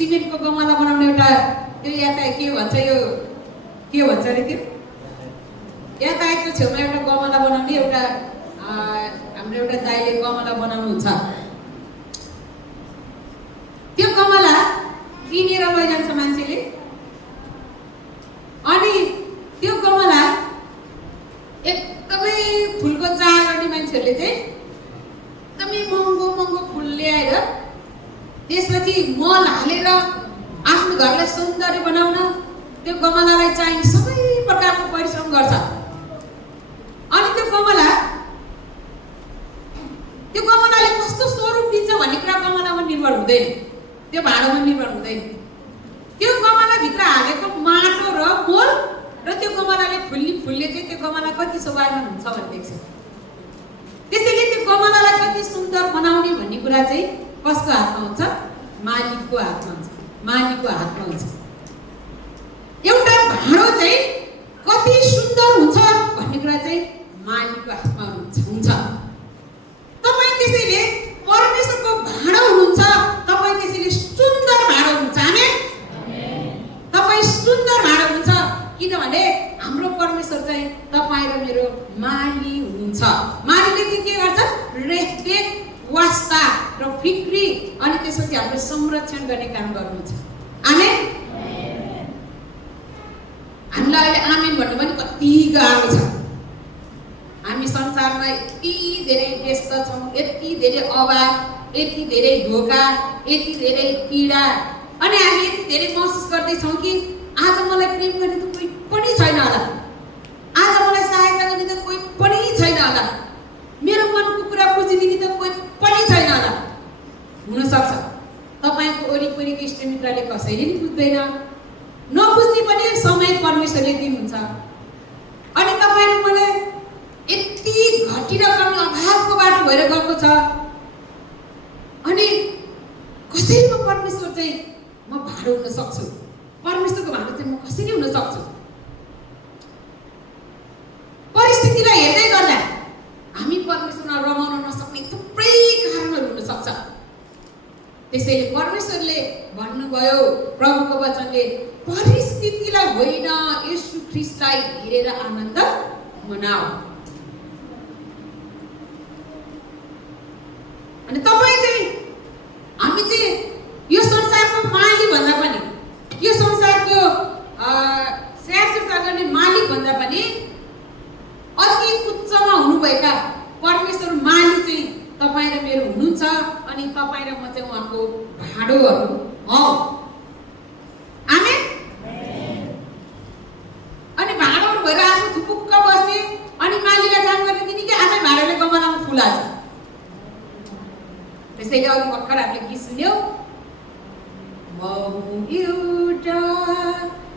सिमेन्टको गमला बनाउने एउटा त्यो यातायात के भन्छ यो के भन्छ अरे त्यो यातायातको छेउमा एउटा गमला बनाउने एउटा हाम्रो एउटा दाइले गमला बनाउनुहुन्छ। त्यो गमला किनेर लैजान्छ मान्छेले अनि त्यो गमला एकदमै फुलको चाह गर्ने मान्छेहरूले चाहिँ एकदमै महँगो महँगो फुल ल्याएर त्यसपछि मल हालेर आफ्नो घरलाई सौन्दर्य बनाउन त्यो गमलालाई चाहिने सबै प्रकारको परिश्रम गर्छ। अनि त्यो गमलाले कस्तो स्वरूप दिन्छ भन्ने कुरा गमलामा निर्भर हुँदैन, त्यो भाँडोमा निर्भर हुँदैन। त्यो गमलाभित्र हालेको माटो र मोल र त्यो गमलाले फुलले चाहिँ त्यो गमला कति शोभायमान हुन्छ भन्ने देख्छ। त्यसैले त्यो गमलालाई कति सुन्दर बनाउने भन्ने कुरा चाहिँ कसको हातमा हुन्छ? मालिकको हातमा हुन्छ, मालिकको हातमा हुन्छ। एउटा भाँडो चाहिँ कति सुन्दर हुन्छ भन्ने कुरा चाहिँ मालिकको हातमा हुन्छ। तपाईँ त्यसैले परमेश्वरको भाँडो हुनुहुन्छ, तपाईँ त्यसैले सुन्दर भाँडो हुनुहुन्छ। आमेन। तपाईँ सुन्दर भाँडो हुनुहुन्छ किनभने हाम्रो परमेश्वर चाहिँ तपाईँ र मेरो माली हुनुहुन्छ। मालीले चाहिँ के गर्छ? रेखदेख, वास्ता र फिक्री अनि त्यसपछि हाम्रो संरक्षण गर्ने काम गर्नुहुन्छ। आमेन। हामीलाई अहिले आमेन भन्नु पनि कति गाह्रो छ। हामी संसारमा यति धेरै व्यस्त छौँ, यति धेरै अभाव, यति धेरै धोका, यति धेरै पीडा अनि हामी यति धेरै महसुस गर्दैछौँ कि आज मलाई प्रेम गर्ने त कोही पनि छैन होला, आज मलाई सहायता गर्ने त कोही पनि छैन होला, मेरो मनको कुरा बुझिदिने त कोही पनि छैन होला। हुनसक्छ तपाईँको वरिपरिको इष्टमित्रले कसैले नि बुझ्दैन, नबुझ्ने पनि समय परमेश्वरले दिनुहुन्छ। अनि तपाईँ मलाई यति घटिरहने अभावको बाटो भएर गएको छ अनि कसरी म परमेश्वर चाहिँ म भाँडो हुन सक्छु, परमेश्वरको भाँडो चाहिँ म कसरी हुन सक्छु? परिस्थितिलाई हेर्दै गर्दा हामी परमेश्वरमा रमाउन नसक्ने थुप्रै कारणहरू हुन सक्छ। त्यसैले परमेश्वरले भन्नुभयो, प्रभुको वचनले, परिस्थितिलाई होइन येशू ख्रीष्टलाई हेरेर आनन्द मनाऊ। अनि तपाईँ चाहिँ हामी चाहिँ यो संसारको मालिक भन्दा पनि, यो संसारको स्याहारसुसार गर्ने मालिक भन्दा पनि अति उच्चमा हुनुभएका परमेश्वर मालिक चाहिँ तपाईँ र मेरो हुनुहुन्छ। अनि तपाईँ र म चाहिँ उहाँको भाँडोहरू हौ। आमेन। अनि भाँडोहरू भएर आफू थुपुक्क बस्ने अनि मालिकलाई काम गर्ने दिने कि आफै भाँडोले गमलामा फुल हाल्छ। त्यसैले अघि भर्खर हामीले गीत सुन्यौँ, म एउटा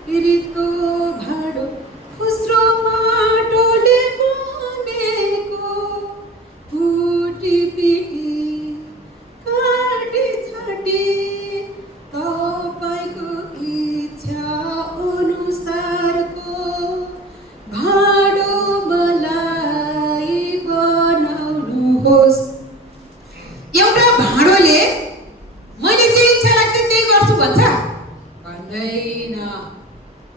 रित्तो भाँडो खुस्रो माटोले बनेको, फुटी पिटी काटी छाटी तपाईँको इच्छा अनुसारको भाँडो मलाई बनाउनुहोस्। एउटा भाँडोले मैले जे इच्छा लाग्छ त्यही गर्छु भन्छ? भन्दैन।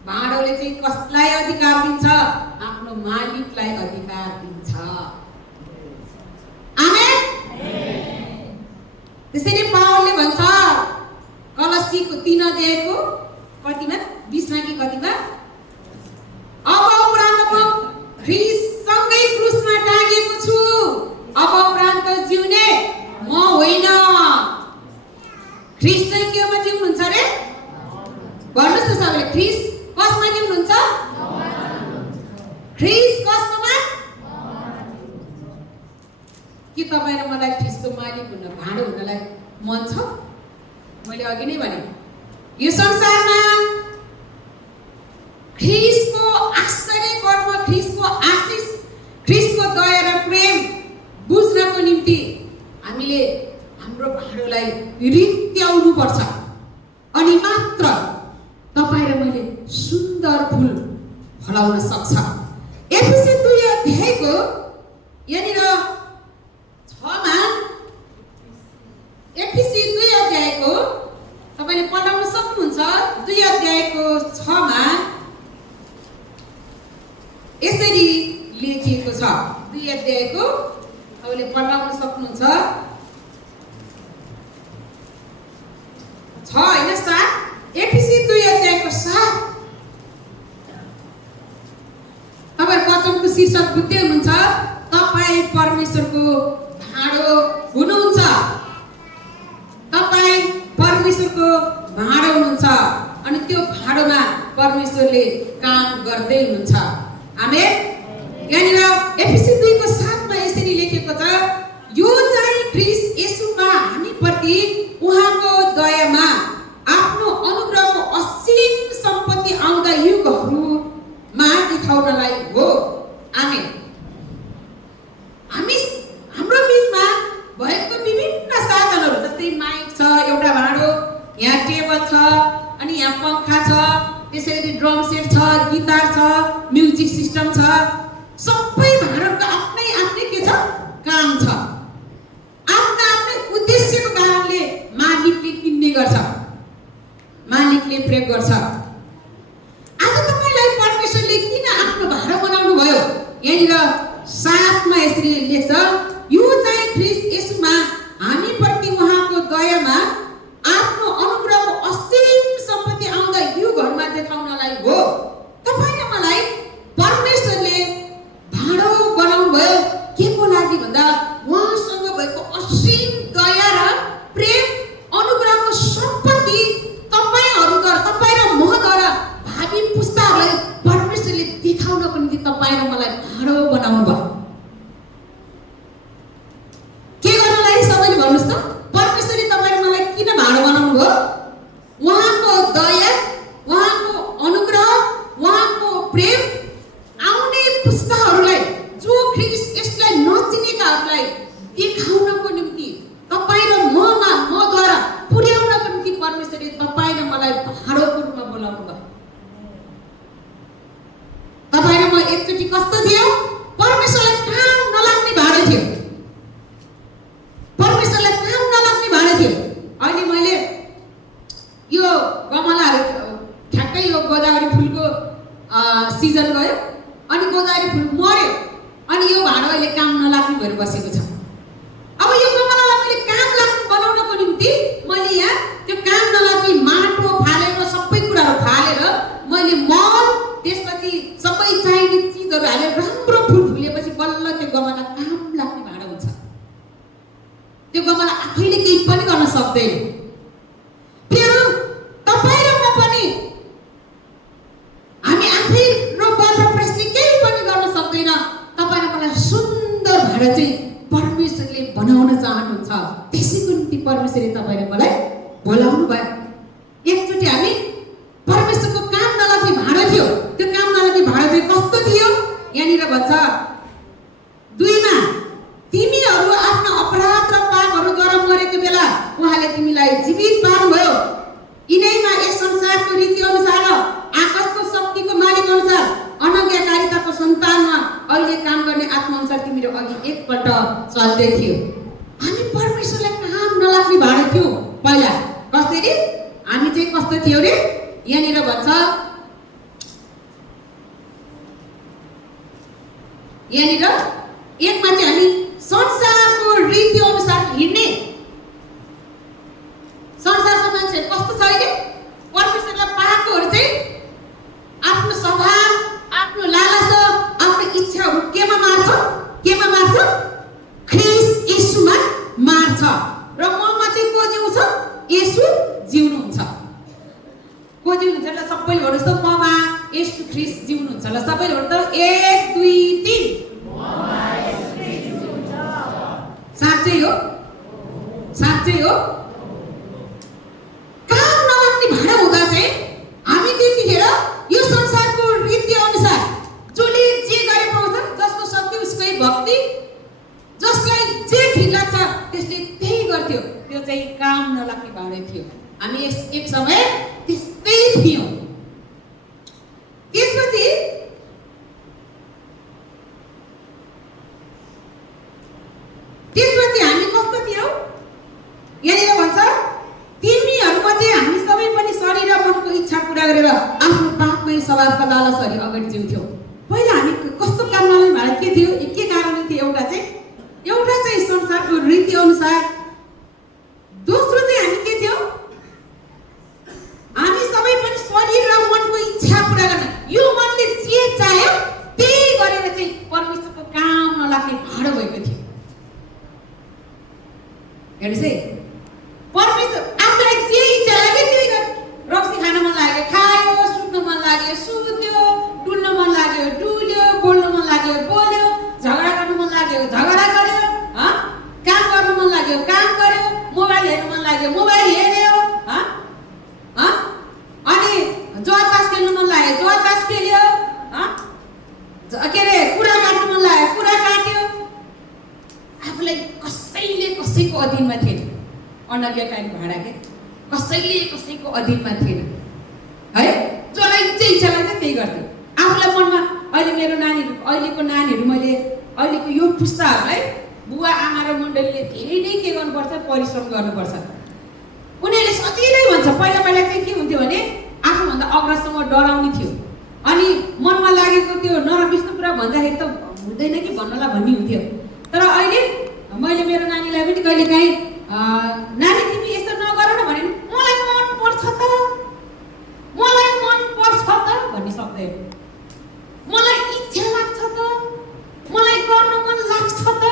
भाँडोले चाहिँ कसलाई अधिकार दिन्छ? आफ्नो मालिकलाई अधिकार दिन्छ। आमेन। त्यसैले पावलले भन्छ कलसीको 3 अध्यायको कतिमा 20मा कि कतिमा, अब उपरान्त म ख्रीष्टसँगै क्रुसमा टाँगिएको छु, अब उपरान्त जिउने म होइन। ख्रीष्ट चाहिँ केमा जिउनुहुन्छ अरे? भन्नुहोस् त सबैले, ख्रीष्ट कसमा जिउनुहुन्छ? ख्रीष्ट कसमा? के तपाईँ र मलाई ख्रीष्टको मालिक हुन, भाँडो हुनलाई मन छ? मैले अघि नै भने यो संसारमा ख्रीष्टको आश्चर्य कर्म, ख्रीष्टको आशिष, ख्रीष्टको दया र प्रेम बुझ्नको निम्ति हामीले हाम्रो भाँडोलाई रित्याउनु पर्छ। अनि मात्र तपाईँ र मैले सुन्दर फुल फलाउन सक्छ। एफिसी 2 अध्यायको यहाँनिर 6मा, एफिसी 2 अध्यायको तपाईँले पढाउन 2 अध्यायको तपाईँले पढ्न सक्नुहुन्छ 6 हैन 7 एफिसी 2 अध्यायको 7 तपाईहरु वचनको शीर्षक बुझ्दै हुनुहुन्छ तपाई परमेश्वरको भाँडो हुनुहुन्छ तपाई परमेश्वरको भाँडो हुनुहुन्छ अनि त्यो भाँडोमा परमेश्वरले काम गर्दै हुनुहुन्छ आमेन यहाँनिर एफिसी 2 को 7 मा यसरी लेखेको छ यो चाहिँ ख्रीष्ट येशूमा हामी प्रति उहाँको दयामा आफ्नो अनुग्रहको असीम सम्पत्ति आउँदा युगहरूमा देखाउनलाई हो आमेन हाम्रो बीचमा भएको विभिन्न साधनहरू जस्तै माइक छ एउटा भाँडो यहाँ टेबल छ अनि यहाँ पंखा छ त्यसैगरी ड्रम सेट छ गिटार छ म्युजिक सिस्टम छ सबै भाँडोको आफ्नै आफ्नै के छ काम छ आफ्ना आफ्नै उद्देश्यको कारणले मालिकले किन्ने गर्छ मालिकले प्रयोग गर्छ आज तपाईलाई परमेश्वरले किन आफ्नो भाँडो बनाउनु भयो यहाँनिर 7 मा यसरी लेख्छ यो चाहिँ ख्रीष्ट येशूमा हामी प्रति उहाँको दयामा आफ्नो अनुग्रहको असीम सम्पत्ति आउँदा युगहरूमा देखाउनलाई हो तपाईँ र मलाई परमेश्वरले भाँडो बनाउनु भयो के को लागि भन्दा उहाँसँग भएको असीम दया र प्रेम अनुग्रहको सम्पत्ति तपाईहरुद्वारा तपाईँ र मद्वारा भावी पुस्ताहरूलाई परमेश्वरले देखाउनको निम्ति तपाईँ र मलाई भाँडो बनाउनु भयो के गर्नलाई सबैले भन्नुस् त परमेश्वरले तपाईँ र मलाई किन भाँडो बनाउनु भयो उहाँको दया उहाँको अनुग्रह उहाँको प्रेम आउने पुस्ताहरूलाई जो ख्रीष्ट यसलाई नचिनेकाहरूलाई देखाउनको निम्ति तपाईँ र मद्वारा पुर्याउनको निम्ति परमेश्वरले तपाईँ र मलाई भाँडोको रूपमा बोलाउनु भयो तपाईँ र म एकचोटि कस्तो थियो परमेश्वरलाई काम नलाग्ने भाँडो थियो परमेश्वरलाई काम नलाग्ने भाँडो थियो अहिले मैले यो गमलाहरू ठ्याक्कै यो गोदावरी फुलको सिजन गयो अनि गोदावरी फुल मर्यो अनि यो भाँडो अहिले काम नलाग्ने भएर बसेको छ अब यो गमलालाई मैले काम लाग्ने बनाउनको निम्ति मैले यहाँ त्यो काम नलाग्ने माटो फालेर सबै कुराहरू फालेर मैले मल त्यसपछि सबै चाहिने चिजहरू हालेर राम्रो फुल फुलेपछि बल्ल त्यो गमला काम लाग्ने भाँडो हुन्छ त्यो गमला आफैले केही पनि गर्न सक्दैन फेरि तपाईँ र म पनि हामी आफै र परमेश्वरले केही पनि गर्न सक्दैन तपाईँ र मलाई सुन्दर भाँडो चाहिँ परमेश्वरले बनाउन चाहनुहुन्छ त्यसैको निम्ति परमेश्वरले तपाईँ र मलाई बोलाउनु भयो एकचोटि हामी परमेश्वरको काम नलाग्ने भाँडो थियो त्यो काम नलाग्ने भाँडो चाहिँ कस्तो थियो यहाँनिर भन्छ 2 मा तिमीहरू आफ्ना अपराध र पापहरूद्वारा मरेको बेला उहाँले तिमीलाई जीवित पार्नुभयो यिनैमा यस संसारको रीति अनुसार आकाशको शक्तिको मालिक अनुसार अनज्ञाकारिताको सन्तानमा अहिले काम गर्ने आत्मा अनुसार तिमीहरू अघि एकपल्ट चल्दै थियो हामी परमेश्वरलाई काम नलाग्ने भाँडो थियौँ पहिला कसरी हामी चाहिँ कस्तो थियो रे यहाँनिर भन्छ यहाँनिर एकमा चाहिँ हामी संसारको रीति अनुसार हिँड्ने संसारको मान्छे कस्तो छ अहिले परमेश्वरलाई पाएकोहरू चाहिँ आफ्नो स्वभाव आफ्नो लालसा आफ्नो इच्छाहरू केमा मार्छ ख्रीष्ट येशूमा मार्छ र ममा चाहिँ को जिउँछ येशू जिउनुहुन्छ को जिउनुहुन्छ ल सबैले भन्नुहोस् त ममा येशू ख्रीष्ट जिउनुहुन्छ ल सबैले भन्नु त 1 2 3 ममा येशू ख्रीष्ट जिउनुहुन्छ साँच्चै हो काम नलाग्ने भाँडो हुँदा चाहिँ हामी त्यतिखेर यो संसारको रीति अनुसार जसले जे गरे पाउँछ जसको शक्ति उसकै भक्ति जसलाई जे ठिक लाग्छ त्यसले त्यही गर्थ्यो त्यो चाहिँ काम नलाग्ने भाँडो थियो हामी एक समय त्यस्तै थियौँ त्यसपछि हामी कस्तो थियौँ यहाँनिर भन्छ तिमीहरूमध्ये हामी सबै पनि शरीर र मनको इच्छा पूरा गरेर आफ्नो पापमय स्वभावका लालसाहरू अगाडि जिउँथ्यौँ पहिला हामी कस्तो काम नलाग्ने भाँडो के थियो के कारणले थियो हेर्नुहोस् है, परमेश्वर आफूलाई जे इच्छा लाग्यो त्यही गर। रक्सी खान मन लाग्यो खायो, सुत्न मन लाग्यो सुत्यो, डुल्न मन लाग्यो डुल्यो, बोल्न मन लाग्यो बोल्यो, झगडा गर्नु मन लाग्यो झगडा गर्यो, काम गर्नु मन लाग्यो काम गर्यो, मोबाइल हेर्नु मन लाग्यो मोबाइल हेर्यो, अनि जुवातास खेल्नु मन लाग्यो जुवातास खेल्यो, के अरे कुरा काट्नु मन लाग्यो कुरा काट्यो। आफूलाई कसैले कसैको अधीनमा थिएन, अनज्ञाकारी भाडा के कसैले कसैको अधीनमा थिएन है। जसलाई जे इच्छा लाग्छ त्यही गर्थ्यो। आफूलाई मनमा अहिले मेरो नानीहरू अहिलेको नानीहरू मैले अहिलेको यो पुस्ताहरूलाई बुवा आमा र मण्डलीले धेरै नै के गर्नुपर्छ परिश्रम गर्नुपर्छ। उनीहरूले सजिलै भन्छ, पहिला पहिला चाहिँ के हुन्थ्यो भने आफूभन्दा अग्रजसँग डराउने थियो, अनि मनमा लागेको त्यो नरविष्णु कुरा भन्दाखेरि त हुँदैन कि भन्नला भन्ने हुन्थ्यो। तर अहिले मैले मेरो नानीलाई पनि कहिलेकाहीँ नानी तिमी यस्तो नगर न भने मलाई मन पर्छ त, मलाई मन पर्छ त भन्ने शब्द हो। मलाई इच्छा लाग्छ त, मलाई गर्न मन लाग्छ त।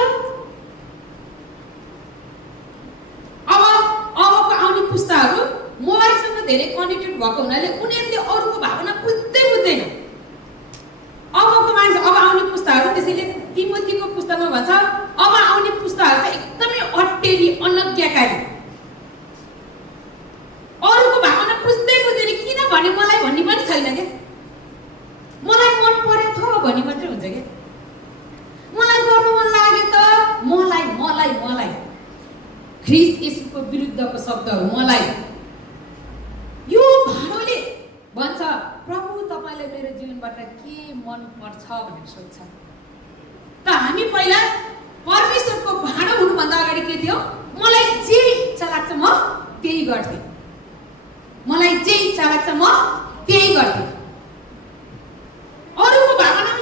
अबको आउने पुस्ताहरू मोबाइलसँग धेरै कनेक्टेड भएको हुनाले उनीहरूले अरूको भावना बुझ्दैन। अबको मान्छे अब आउने पुस्ताहरू, त्यसैले तिमोथीको पुस्तकमा भन्छ अब आउने पुस्ताहरू चाहिँ एकदमै अटेरी अनज्ञाकारी, अरूको भावना बुझ्दैन। किनभने मलाई भन्ने पनि छैन क्या, मलाई मन पर्यो त भन्ने मात्रै हुन्छ क्या, मलाई गर्नु मन लाग्यो त, मलाई मलाई मलाई ख्रीष्ट येशूको विरुद्धको शब्द हो मलाई। यो भाडोले भन्छ प्रभु तपाईलाई मेरो जीवनबाट के मन पर्छ भनेर सोध्छ। त हामी पहिला परमेश्वरको भाडो हुनुभन्दा अगाडि के थियो, मलाई जे इच्छा लाग्छ म त्यही गर्थेँ, मलाई जे इच्छा लाग्छ म त्यही गर्थेँ। अरूको भावना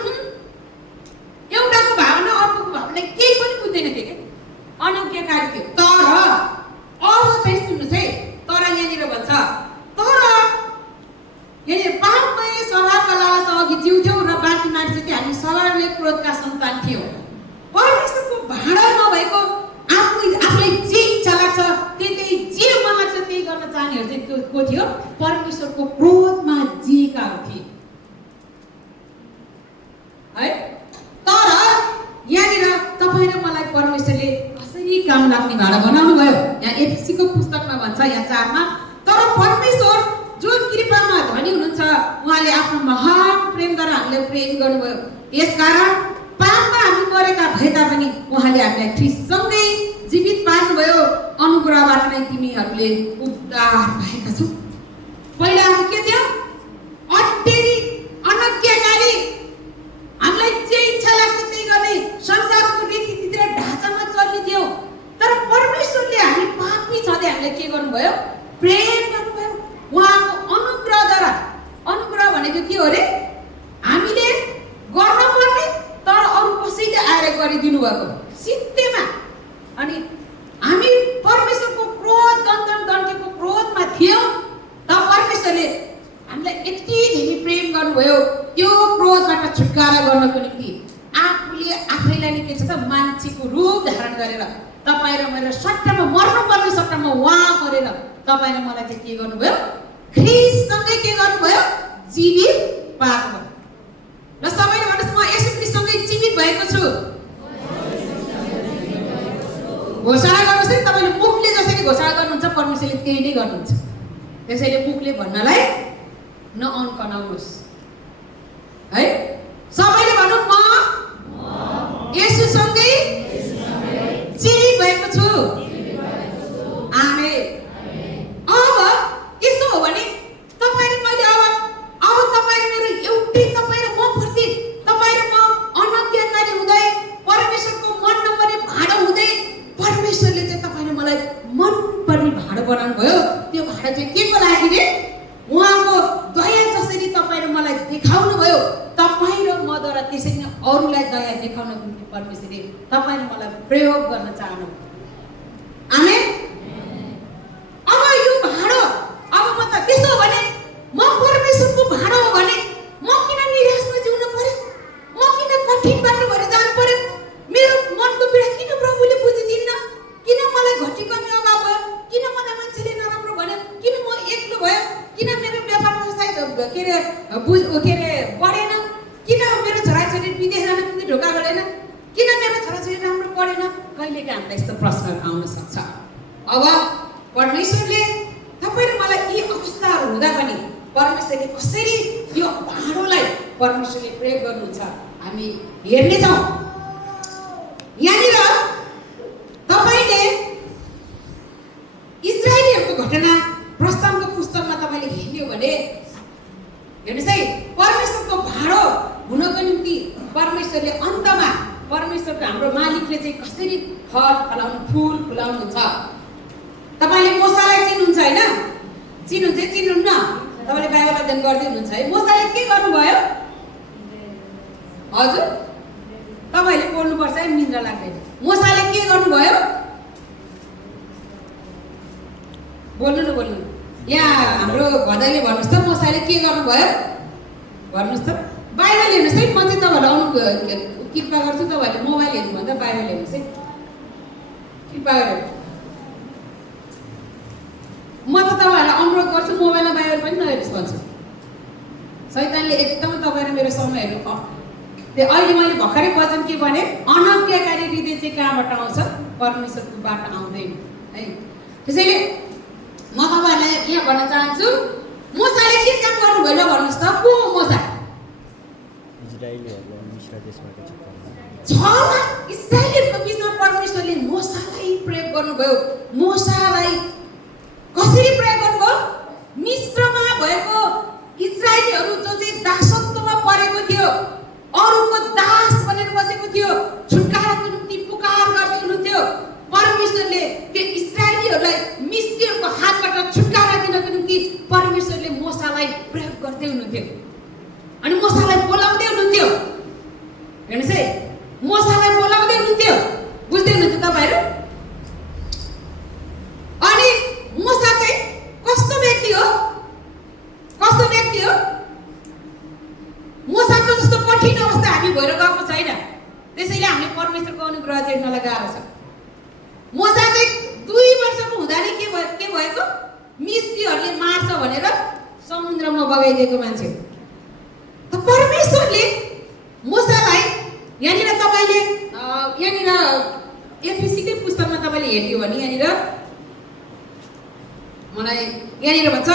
एउटाको भावना अर्कोको भावना केही पनि बुझ्दैन थियो क्या, अनज्ञाकारी थियो। तर अब चाहिँ सुन्नुहोस् है, तर यहाँनिर भन्छ तर यहाँनिर पापमय स्वभावका लालसा अघि जिउँथ्यौँ र बाँकी मान्छे चाहिँ हामी स्वभावले क्रोधका सन्तान थियौँ। परमेश्वरको भाडा नभएको आफूलाई जे इच्छा लाग्छ त्यही जे मन लाग्छ त्यही गर्न चाहनेहरू चाहिँ को थियो, परमेश्वरको क्रोधमा जिएकाहरू थिए है। तर यहाँनिर तपाईँ र मलाई परमेश्वरले कसरी काम लाग्ने भाडा बनाउनु भयो। यहाँ एफएसीको पुस्तकमा भन्छ यहाँ 4 मा, तर परमेश्वर जो कृपामा धनी हुनुहुन्छ उहाँले आफ्नो महान प्रेमद्वारा हामीलाई प्रेम गर्नुभयो। यसकारण पापमा हामी मरेका भए तापनि उहाँले हामीलाई ख्रीष्टसँगै जीवित पार्नुभयो। अनुग्रहबाट नै तिमीहरूले उद्धार भएका छौ। पहिला हामी के थियो, अटेरी अनज्ञाकारी, हामीलाई जे इच्छा लाग्छ त्यही गर्ने संसारको रीतिथिति र ढाँचामा चल्ने थियो। तर परमेश्वरले हामी पापी छँदै हामीलाई के गर्नुभयो, प्रेम गर्नुभयो उहाँको अनुग्रहद्वारा। अनुग्रह भनेको के हो रे, हामीले गर्न पर्ने तर अरू कसैले आएर गरिदिनु भएको सित्तैमा। अनि हामी परमेश्वरको क्रोध दण्डको क्रोधमा थियौँ, तर परमेश्वरले हामीलाई यति धेरै प्रेम गर्नुभयो। त्यो क्रोधबाट छुटकारा गर्नको निम्ति आफूले आफैलाई नै के छ त मान्छेको रूप धारण गरेर तपाईँ र मेरो सट्टामा मर्नुपर्ने सट्टामा उहाँ मरेर तपाईँ र मलाई चाहिँ के गर्नुभयो, ख्रीष्टसँगै के गर्नुभयो, जीवित पार्नुभयो। र सबैले भन्नुहोस् म येशू ख्रीष्टसँगै जीवित भएको छु। घोषणा गर्नुहोस् है, तपाईँले मुखले जसरी घोषणा गर्नुहुन्छ परमेश्वरले त्यही नै गर्नुहुन्छ। त्यसैले मुखले भन्नलाई नअन्कनाउनुहोस् है। सबैले भन्नु म येशूसँगै जीवित भएको छु। आमेन। अब यसो हो भने तपाईले मैले अब तपाईँ मेरो एउटै तपाईँ र म प्रति तपाईँ र म अनज्ञाकारी हुँदै परमेश्वरको मन नपर्ने भाडो हुँदै परमेश्वरले चाहिँ तपाईँ र मलाई मन पर्ने भाडो बनाउनु भयो। त्यो भाडो चाहिँ के को लागि रे, उहाँको दया जसरी तपाईँ र मलाई देखाउनु भयो तपाईँ र मद्वारा त्यसरी नै अरूलाई दया देखाउनको निम्ति परमेश्वरले तपाईँ र मलाई प्रयोग गर्न चाहनु। आमेन। अब यो भाडो, अब म त त्यसो हो भने म परमेश्वरको भाडो हो भने म किन निराशमा जिउनु पर्यो, म किन कठिन बाटो भएर जानु पर्यो, मेरो मनको पीडा किन प्रभुले बुझिदिन्न, किन मलाई घटी के अरे पढेन, किन मेरो छोराछोरी विदेश जान निम्ति ढोका गरेन, किन मेरो छोराछोरी राम्रो पढेन, कहिलेका हामीलाई यस्तो प्रश्नहरू आउन सक्छ। अब परमेश्वरले तपाईँ र मलाई यी अवस्थाहरू हुँदा पनि परमेश्वरले कसरी यो भाँडोलाई परमेश्वरले प्रयोग गर्नुहुन्छ हामी हेर्नेछौँ। यहाँनिर तपाईँले इजरायलीहरूको घटना प्रस्थानको पुस्तकमा तपाईँले हेर्नु भने हेर्नुहोस् है, परमेश्वरको भाँडो हुनको निम्ति परमेश्वरले अन्तमा परमेश्वरको हाम्रो मालिकले चाहिँ कसरी फल फलाउनु फुल फुलाउनुहुन्छ। तपाईँले मोसालाई चिन्नुहुन्छ होइन? चिन्नुहुन्छ चिन्नुहुन्न? तपाईँले बाइबल अध्ययन गर्दै हुनुहुन्छ है। मोसाले के गर्नुभयो? हजुर तपाईँले बोल्नुपर्छ है, निन्द्रा लाग्दैन। मोसाले के गर्नुभयो? बोल्नु न बोल्नु। यहाँ हाम्रो भदैले भन्नुहोस् त मोसाले के गर्नुभयो भन्नुहोस् त। बाइबल हेर्नुहोस् है, म चाहिँ तपाईँहरूलाई आउनु कृपा गर्छु, तपाईँहरूले मोबाइल हेर्नुभन्दा बाइबल हेर्नुहोस् है कृपा गरेर। म त तपाईँहरूलाई अनुरोध गर्छु मोबाइलमा बाइबल पनि नहेर्नुहोस् भन्छु। शैतानले एकदमै तपाईँ र मेरो समयहरू त्यो अहिले मैले भर्खरै वचन के भने अनाज्ञाकारी हृदय चाहिँ कहाँबाट आउँछ? परमेश्वरकोबाट आउँदैन है। त्यसैले म तपाईँहरूलाई यहाँ भन्न चाहन्छु मोसाले के काम गर्नुभयो ल भन्नुहोस् त। को मोसा? इजरायलीहरूलाई मिस्र देशबाट इजरायलीहरूको बिचमा परमेश्वरले मोसालाई प्रयोग गर्नुभयो। मोसालाई कसरी प्रयोग गर्नुभयो? मिस्रमा भएको इजरायलीहरू जो चाहिँ दासत्वमा परेको थियो, अरूको दास बनेर बसेको थियो, छुटकाराको निम्ति पुकार गर्दै हुनुहुन्थ्यो। परमेश्वरले त्यो इजरायलीहरूलाई मिस्रीहरूको हातबाट छुटकारा दिनको निम्ति परमेश्वरले मोसालाई प्रयोग गर्दै हुनुहुन्थ्यो अनि मोसालाई बोलाउँदै हुनुहुन्थ्यो। हेर्नुहोस् है, मोसालाई बोलाउँदै हुनुहुन्थ्यो। बुझ्दै हुनुहुन्छ तपाईँहरू? अनि मोसा चाहिँ कस्तो व्यक्ति हो? कस्तो व्यक्ति हो? मोसाको जस्तो कठिन अवस्था हामी भएर गएको छैन। त्यसैले हामीले परमेश्वरको अनुग्रह देख्नलाई गाह्रो छ। मोसा चाहिँ 2 वर्षको हुँदा नै के भएको? मिस्रीहरूले मार्छ भनेर समुद्रमा बगाइदिएको मान्छे। त परमेश्वरले मोसालाई यहाँनिर तपाईँले यहाँनिर एफएसीकै पुस्तकमा तपाईँले हेर्नु भने यहाँनिर मलाई यहाँनिर भन्छ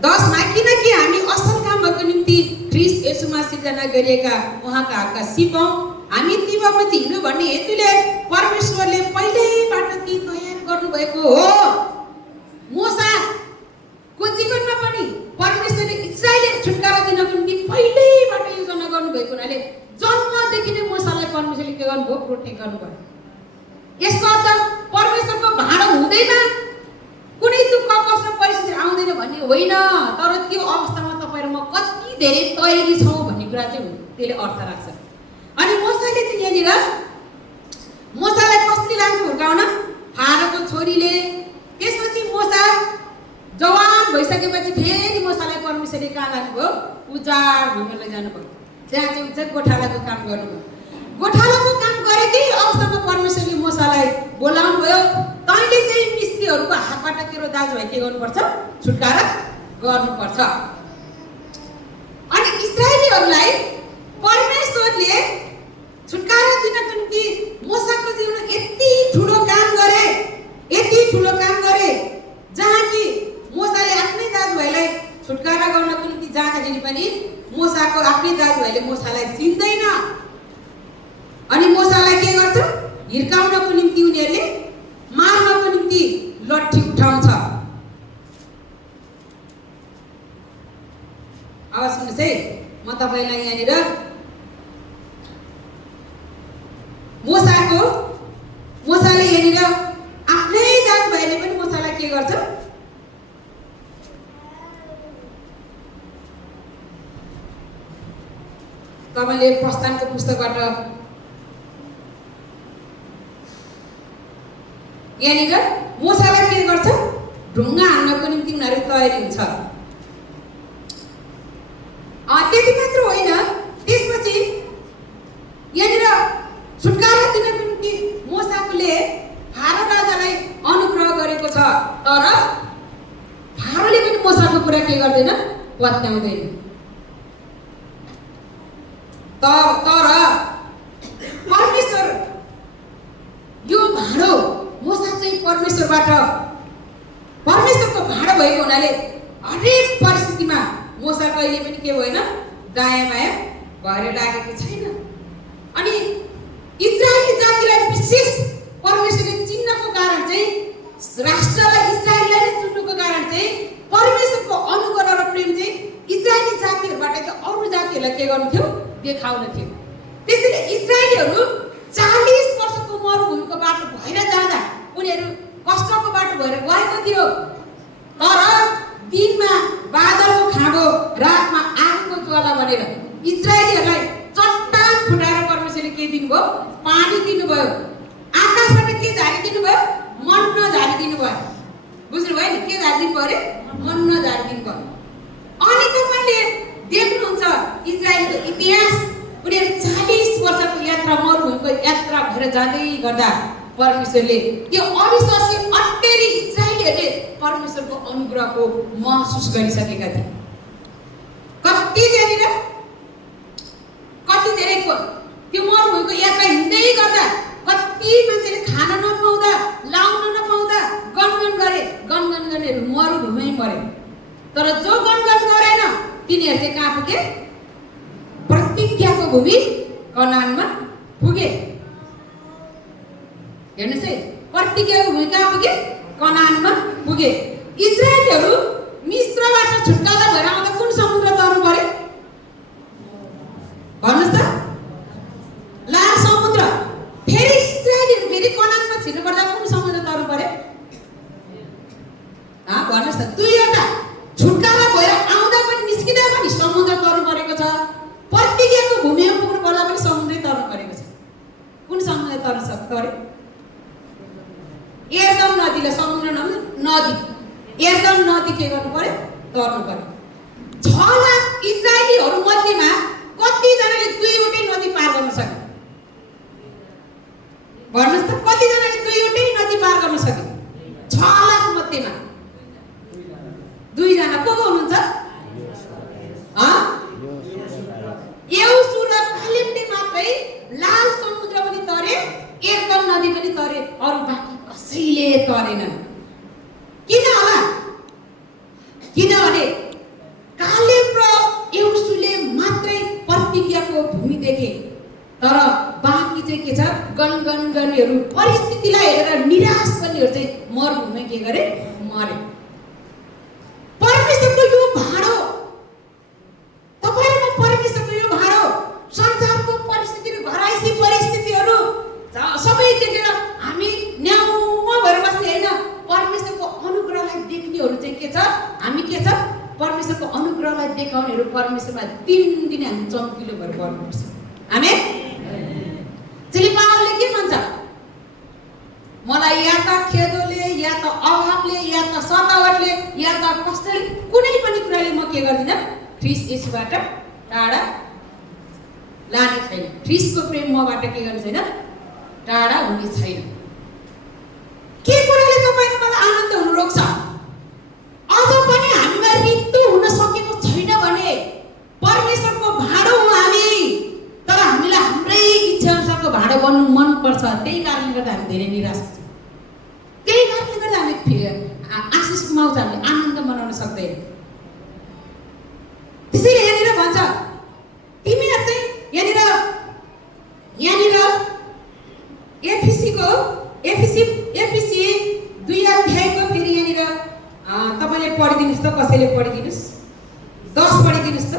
10 मा, किनकि हामी असल कामहरूको निम्ति ख्रीष्ट येशूमा सिर्जना गरिएका उहाँका हातका सिपौँ, हामी ती बगैँचा हिँड्नु भन्ने हेतुले परमेश्वरले पहिल्यैबाट ती तयार गर्नुभएको हो। मोसाको जीवनमा पनि परमेश्वरले इजरायलीलाई छुटकारा दिनको निम्ति पहिल्यैबाट योजना गर्नुभएको हुनाले जन्मदेखि नै मोसालाई परमेश्वरले के गर्नुभयो? प्रोटेक्ट गर्नुभयो। यसको अर्थ परमेश्वरको भाँडो हुँदैन, कुनै दुःख कष्ट परिस्थिति आउँदैन भन्ने होइन, तर त्यो अवस्थामा तपाईँ र म कति धेरै तयारी छौँ भन्ने कुरा चाहिँ त्यसले अर्थ राख्छ। अनि मोसाले चाहिँ यहाँनिर मोसालाई कसले लान्छ हुर्काउन? फारोको छोरीले। त्यसपछि मोसा जवान भइसकेपछि फेरि मोसालाई परमेश्वरले कहाँ लानुभयो? उजाड भूमिलाई जानुभयो। त्यहाँ चाहिँ गोठालाको काम गर्नुभयो। गोठालाको काम गरेकै अवस्थामा परमेश्वरले मोसालाई बोलाउनु भयो। तैँले चाहिँ मिस्रीहरूको हातबाट तेरो दाजुभाइ के गर्नुपर्छ? छुटकारा गर्नुपर्छ। अनि इजरायलीहरूलाई परमेश्वरले छुटकारा दिनको निम्ति मोसाको जीवनमा यति ठुलो काम गरे, जहाँ कि मोसाले आफ्नै दाजुभाइलाई छुटकारा गर्नको निम्ति जाँदाखेरि पनि मोसाको आफ्नै दाजुभाइले मोसालाई चिन्दैन। अनि मोसालाई के गर्छ? हिर्काउनको निम्ति उनीहरूले मार्नको निम्ति लट्ठी उठाउँछ। अब सुन्नुहोस् है, म तपाईँलाई यहाँनिर मोसाले यहाँनिर आफ्नै दाजुभाइले पनि मोसालाई के गर्छ? तपाईँले प्रस्थानको पुस्तकबाट यहाँनिर मोसालाई के गर्छ? ढुङ्गा हान्नको निम्ति उनीहरू तयारी हुन्छ। त्यति मात्र होइन, त्यसपछि यहाँनिर छुटकारा दिनको निम्ति मोसाले फारो राजालाई अनुग्रह गरेको छ, तर फारोले पनि मोसाको कुरा के गर्दैन? पत्याउँदैन। तर परमेश्वर यो भाँडो मोसा चाहिँ परमेश्वरको भाँडो भएको हुनाले हरेक परिस्थितिमा मोसा कहिले पनि के भएन, दायाँ बायाँ भएर लागेको छैन। अनि इस्रायली जातिलाई विशेष परमेश्वरले चिन्नको कारण चाहिँ, राष्ट्रलाई इस्रायललाई नै चुन्नुको कारण चाहिँ परमेश्वरको अनुग्रह र प्रेम चाहिँ इस्रायली जातिहरूबाट चाहिँ अरू जातिहरूलाई के गर्नु थियो, देखाउन थियो। त्यसैले इस्रायलीहरू 40 वर्षको मरुभूमिको बाटो भएर जाँदा उनीहरू कष्टको बाटो भएर गएको थियो। तर दिनमा बादलको खाँबो, रातमा आगोको ज्वाला भनेर इस्रायलीहरूलाई चट्टान फुटाएर परमेश्वरले के दिनुभयो, पानी दिनुभयो। आकाशबाट के झारिदिनु भयो, मन्ना झारिदिनु भयो। बुझ्नुभयो नि, के झारिदिनु भयो अरे, मन्ना झारिदिनु भयो। अनि तपाईले देख्नुहुन्छ इस्रायलको इतिहास, उनीहरू 40 वर्षको यात्रा, मरुभूमिको यात्रा भएर जाँदै गर्दा परमेश्वरले त्यो अविश्वासी अटेरी इस्रायलीहरूले परमेश्वरको अनुग्रहको महसुस गरिसकेका थिए। कति धेरै त्यो मरुभूमिको यात्रा हिँड्दै गर्दा कति मान्छेले खान नपाउँदा, लाउन नपाउँदा गनगन गरेहरू मरुभूमिमै मरे। तर जो गनगन गरेन तिनीहरू चाहिँ कहाँ पुगे, प्रतिज्ञाको भूमि कनानमा पुगे। हेर्नुहोस् है, प्रतिज्ञाको भूमि कहाँ पुगे, कनानमा पुगे। इस्रायलीहरू मिस्रबाट छुटकारा भएर आउँदा कुन समुद्र तर्नु पर्यो भन्नुहोस् त, लाल समुद्र। फेरि इस्रायलीहरू फेरि कनानमा छिर्नु पर्दा कुन समुद्र तर्नु पर्यो भन्नुहोस् त। दुईवटा छुटकारा भएर आउँदा पनि निस्किँदा पनि समुद्र तर्नु परेको छ, प्रतिज्ञाको भूमिमा पुग्नु पर्दा पनि समुद्रै तर्नु परेको छ। कुन समुद्र तर्न सक्छ अरे, एर्दम नदीले, समुद्र नदी एर्दम नदी के गर्नु पर्यो, तर्नु पर्यो। 6 लाख इस्रायलीहरू मध्येमा कतिजनाले दुईवटै नदी पार गर्न सक्यो भन्नुहोस् त, कतिजनाले दुईवटै नदी पार गर्न सक्यो? 6 लाख मध्येमा 2 जना को हुनुहुन्छ? यहोशू र कालेबले मात्रै लाल समुद्र पनि तरे, एर्दम नदी पनि तरे, अरू बाँकी कसैले तरेनन्। किन होला? किनभने कालेब र यहोशूले मात्रै प्रतिज्ञाको भूमि देखे, तर बाँकी चाहिँ के छ, गनगन गर्नेहरू, परिस्थितिलाई हेरेर निराश गर्नेहरू चाहिँ मरुभूमिमा के गरे, मरे। परमेश्वरको यो भाँडो, तपाईहरुमा परमेश्वरको यो भाँडो, संसारको परिस्थितिहरू, घराइसी परिस्थितिहरू सबै देखेर हामी न्याउमा भएर बस्ने हैन, परमेश्वरको अनुग्रहलाई देख्नेहरू चाहिँ के छ, हामी के छ, परमेश्वरको अनुग्रहलाई देखाउनेहरू परमेश्वरमा दिनदिनै हामी चम्किलो भएर बढ्नुपर्छ। आमेन। चिलिपालले के भन्छ, मलाई या त खेदोले, या त अभावले, या त सतावटले, या त कष्टले, कुनै पनि कुराले म के गर्दिन, ख्रीष्ट येशूबाट टाढा लाने छैन। ख्रीष्टको प्रेम मबाट के गर्ने छैन, टाढा हुने छैन। के कुराले तपाईले मलाई आनन्द हुन रोक्छ? अझ पनि हामीमा ऋतु हुन सकेको छैन भने परमेश्वरको भाँडो हो हामी, तर हामीलाई हाम्रै इच्छा अनुसारको भाँडो बन्नु मन पर्छ। त्यही कारणले गर्दा हामी धेरै निराश हुन्छौँ। त्यही कारणले गर्दा हामी आशिष गुमाउँछ, हामीले आनन्द मनाउन सक्दैन। त्यसैले यहाँनिर भन्छ, तिमीहरू चाहिँ यहाँनिर एफिसी 2 अध्यायको फेरि यहाँनिर तपाईले पढिदिनुस् त, कसैले पढिदिनुस्, 10 पढिदिनुस् त।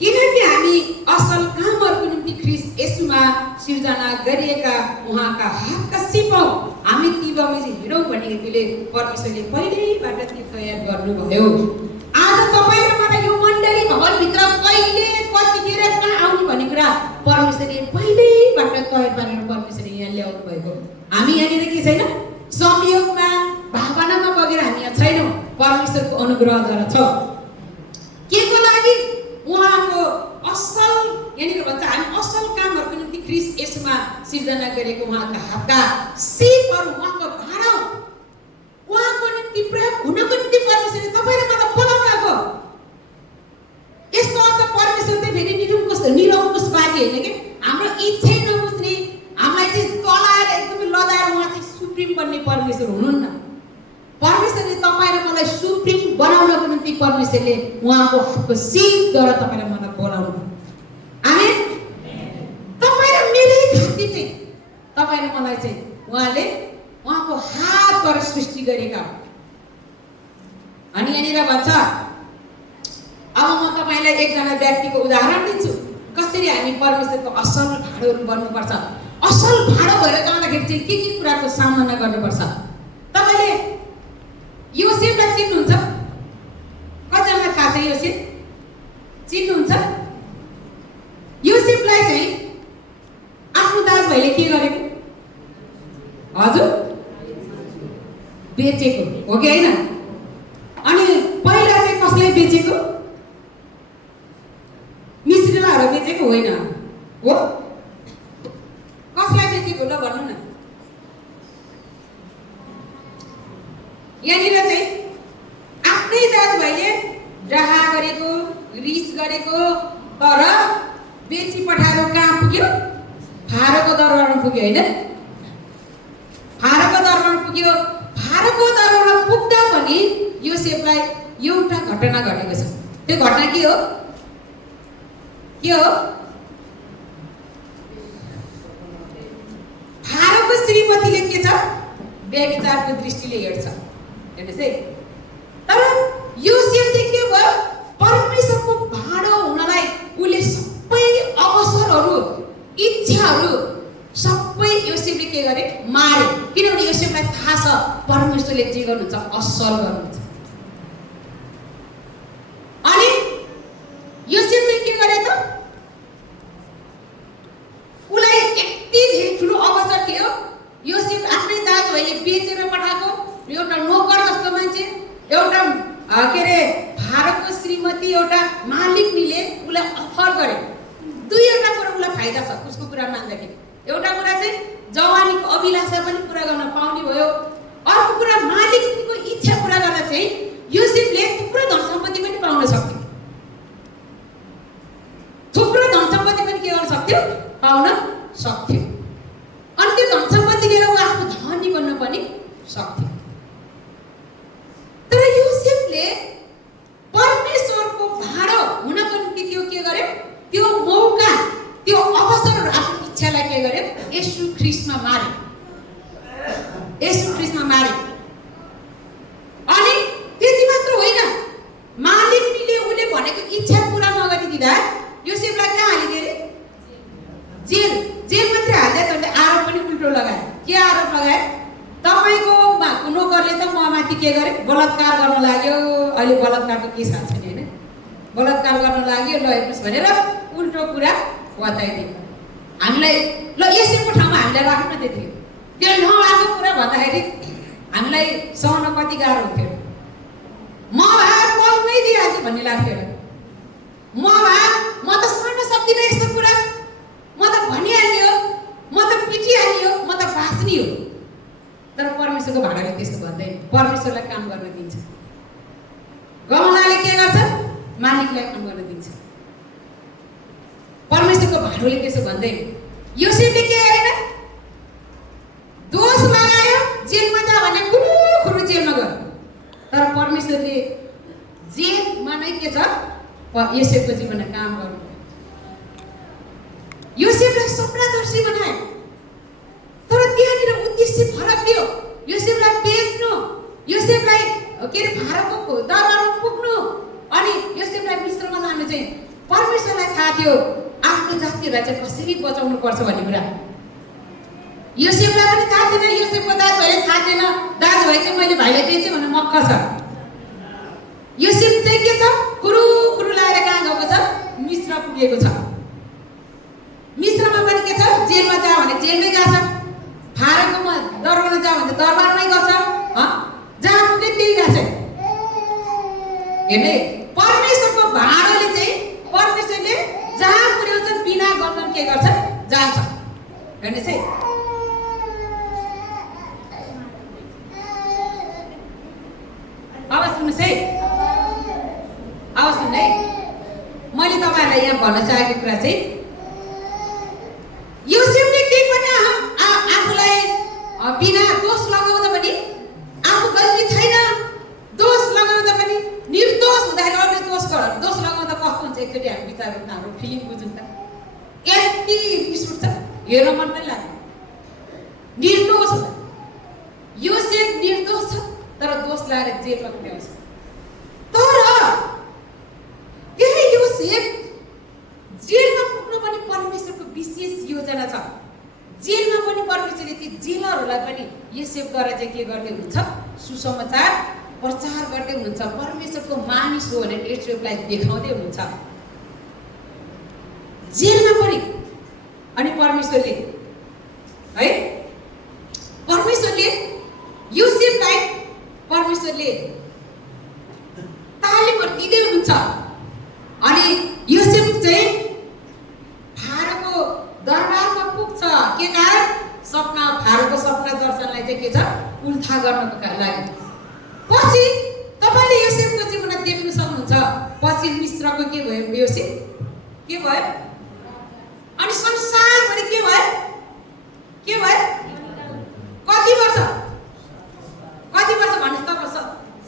किनकि हामी असल कामहरूको निम्ति ख्रीष्ट येशूमा सिर्जना गरिएका उहाँका हातका सिपौँ, हामी ती बगैँचा हिँडौँ भनेकोले परमेश्वरले पहिल्यैबाट त्यो तयार गर्नुभयो। आज तपाईँ र मलाई यो मण्डली भवनभित्र कहिले कतिखेर कहाँ आउने भन्ने कुरा परमेश्वरले पहिल्यैबाट तयार पारेर परमेश्वरले यहाँ ल्याउनु भएको। हामी यहाँनिर के छैन, संयोगमा भावनामा बगेर हामी यहाँ छैनौँ, परमेश्वरको अनुग्रहद्वारा छौँ। के को लागि? उहाँको असल भावका सिपहरू उहाँको भाँडा उहाँको निम्ति प्रयोग हुनको निम्ति परमेश्वरले तपाईँ र मलाई बोलाउनु भएको। यस्तो अर्थ परमेश्वर चाहिँ फेरि निरङ्कुशवादी होइन कि हाम्रो इच्छै नबुझ्ने, हामीलाई चाहिँ तलाएर एकदमै लदाएर उहाँ चाहिँ सुप्रिम बन्ने परमेश्वर हुनुहुन्न। परमेश्वरले तपाईँ र मलाई सुप्रिम बनाउनको निम्ति परमेश्वरले उहाँको हातको सिपद्वारा तपाईँ र मलाई बोलाउनु भयो। आमेन। तपाईँ र मेरै खातिर चाहिँ तपाईँ र मलाई चाहिँ उहाँले उहाँको हातद्वारा सृष्टि गरेका हो। अनि यहाँनिर भन्छ, अब म तपाईँलाई एकजना व्यक्तिको उदाहरण दिन्छु कसरी हामी परमेश्वरको असल भाँडोहरू बन्नुपर्छ। असल भाँडो भएर जाँदाखेरि चाहिँ के कुराको सामना गर्नुपर्छ। तपाईँले योसेफलाई चिन्नुहुन्छ? कतिजनालाई थाहा छ योसेफ? चिन्नुहुन्छ? योसेफलाई चाहिँ आफ्नो दाजुभाइले के गरेको? हजुर, बेचेको हो कि होइन? अनि पहिला चाहिँ कसलाई बेचेको? मिश्रीलाई बेचेको होइन हो? कसलाई बेचेको ल भन्नु न? यहाँनिर चाहिँ आफ्नै दाजुभाइले डाहा गरेको, रिस गरेको, तर बेची पठाएर कहाँ पुग्यो? फारोको दरबारमा पुग्यो होइन? फारोको दरबारमा पुग्यो। फारोको दरबारमा पुग्दा पनि योसेफलाई एउटा घटना घटेको छ। त्यो घटना के हो? के हो? फारोको श्रीमतीले के छ? व्यभिचारको दृष्टिले हेर्छ। हेर्नुहोस् है। तर योसेफ चाहिँ के भयो? परमेश्वरको भाँडो हुनलाई उसले सबै अवसरहरू, इच्छाहरू सबै योसेफले के गरे? मारे। किनभने योसेफलाई थाहा छ परमेश्वरले जे गर्नुहुन्छ असल गर्नुहुन्छ। अनि योसेफ चाहिँ के गरे त? उसलाई यति धेरै ठुलो अवसर थियो। योसेफ आफ्नै दाजुभाइले बेचेर पठाएको एउटा नोकर जस्तो मान्छे, एउटा के अरे फारोको श्रीमती, एउटा मालिकनीले उसलाई अफर गरे। दुईवटा कुरा उसलाई फाइदा छ उसको कुरा मान्दाखेरि। एउटा कुरा चाहिँ जवानीको अभिलाषा पनि पुरा गर्न पाउने भयो। अर्को कुरा मालिकको इच्छा पुरा गर्न चाहिँ योसेफले थुप्रो धन सम्पत्ति पनि पाउन सक्थ्यो। थुप्रो धन सम्पत्ति पनि के गर्न सक्थ्यो? पाउन सक्थ्यो। अनि त्यो धन सम्पत्ति लिएर ऊ आफ्नो धनी बन्न पनि सक्थ्यो। तर योसेफले परमेश्वरको भाँडो हुनको निम्ति त्यो के गर्यो? त्यो मौका, त्यो अवसरहरू, आफ्नो इच्छालाई के गर्यो? येशू ख्रीष्टमा मार्यो। येशू ख्रीष्टमा मार्यो। अनि त्यति मात्र होइन, मालिकले उसले भनेको इच्छा पुरा नगरिदिँदा योसेफलाई कहाँ हालिदियो अरे? जेल। जेल मात्रै हाल्दै त आरोप पनि उल्टो लगायो। के आरोप लगायो? तपाईँको नोकरले त ममाथि के गरे? बलात्कार गर्न लाग्यो। अहिले बलात्कारको केस हाल्छ नि होइन? बलात्कार गर्न लाग्यो, ल हेर्नुहोस् भनेर उल्टो कुरा बताइदियो हामीलाई। ल यसैको ठाउँमा हामीलाई राख्नु न। त्यति त्यो नआएको कुरा भन्दाखेरि हामीलाई सहन कति गाह्रो हुन्थ्यो। म भए पलमै दिइहाल्छु भन्ने लाग्थ्यो। म भए म त सहन सक्दिनँ यस्तो कुरा, म त भनिहाल्यो, म त पिटिहाल्यो, म त बाँच्ने हो। तर परमेश्वरको भाँडाले त्यस्तो भन्दैन। परमेश्वरलाई काम गर्न दिन्छ। गमलाले के गर्छ? मालिकलाई काम गर्न दिन्छ। परमेश्वरको भाँडोले त्यसो भन्दैन। योसेफले के गरेन? दोष लगायो, जेलमा जा भने खुरु जेलमा गयो। तर परमेश्वरले जेलमा नै के छ? योसेफको जीवनमा काम गर्नु। योसेफलाई स्वप्नदर्शी बनायो। तर त्यहाँनिर उद्देश्य फरक थियो। योसेफलाई बेच्नु, योसेफलाई के अरे फारोको दरबारमा पुग्नु, अनि योसेफलाई मिस्रमा लानु चाहिँ परमेश्वरलाई थाहा थियो आफ्नो जातिलाई चाहिँ कसरी बचाउनु पर्छ भन्ने कुरा। योसेफलाई पनि थाहा थिएन, योसेफको दाजुभाइले थाहा थिएन। दाजुभाइ चाहिँ मैले भाइलाई बेचेँ भनेर मक्क छ। योसेफ चाहिँ के छ? खुरु लाएर कहाँ गएको छ? मिस्र पुगेको छ। मिस्रमा पनि के छ? जेलमा जा भने जेलमै गएको छ। फारोको दरबारमा जा भने दरबारमै गर्छ। जहाँ पुगे त्यही गएको छ। हेर्ने परमेश्वरको भाँडोले चाहिँ परमेश्वरले जहाँ पुर्याउँछ बिना गर्दैन के गर्छ? जान्छ। हेर्नुहोस् है। सुन्नुहोस् है, आवाज सुन्नु है। मैले तपाईँहरूलाई यहाँ भन्न चाहेको कुरा चाहिँ योसेफले केही पनि आफूलाई बिना दोष लगाउँदा पनि, आफू गल्ती छैन दोष लगाउँदा पनि, निर्दोष हुँदाखेरि अरूले दोष लगाउँदा कस्तो हुन्छ एकचोटि हामी विचार गर्दा हाम्रो फिलिङ बुझौँ त। यति रिस उठ्छ, हेर्न मन नै लाग्यो। निर्दोष हुँदा योसेफ निर्दोष छ तर दोष लाएर जेलमा पुर्याउँछ। तर त्यही योसेफ जेलमा पुग्न पनि परमेश्वरको विशेष योजना छ। जेलमा पनि परमेश्वरले ती जेलरहरूलाई पनि योसेफद्वारा चाहिँ के गर्दै हुनुहुन्छ, सुसमाचार प्रचार गर्दै हुनुहुन्छ। परमेश्वरको मानिस हो भनेर योसेफलाई देखाउँदै हुनुहुन्छ जेलमा पनि। अनि परमेश्वरले योसेफलाई तालिमहरू दिँदै हुनुहुन्छ। अनि योसेफ चाहिँ फारोको दरबारमा पुग्छ। के कारण? फारोको सपना दर्शनलाई चाहिँ के छ, उल्था गर्नको लागि। पछि तपाईँले योसेफको जीवनमा देख्न सक्नुहुन्छ। पछि मिश्रको के भयो, योसेफ के भयो? अनि संसारभरि के भयो? कति वर्ष भन्नुहोस् त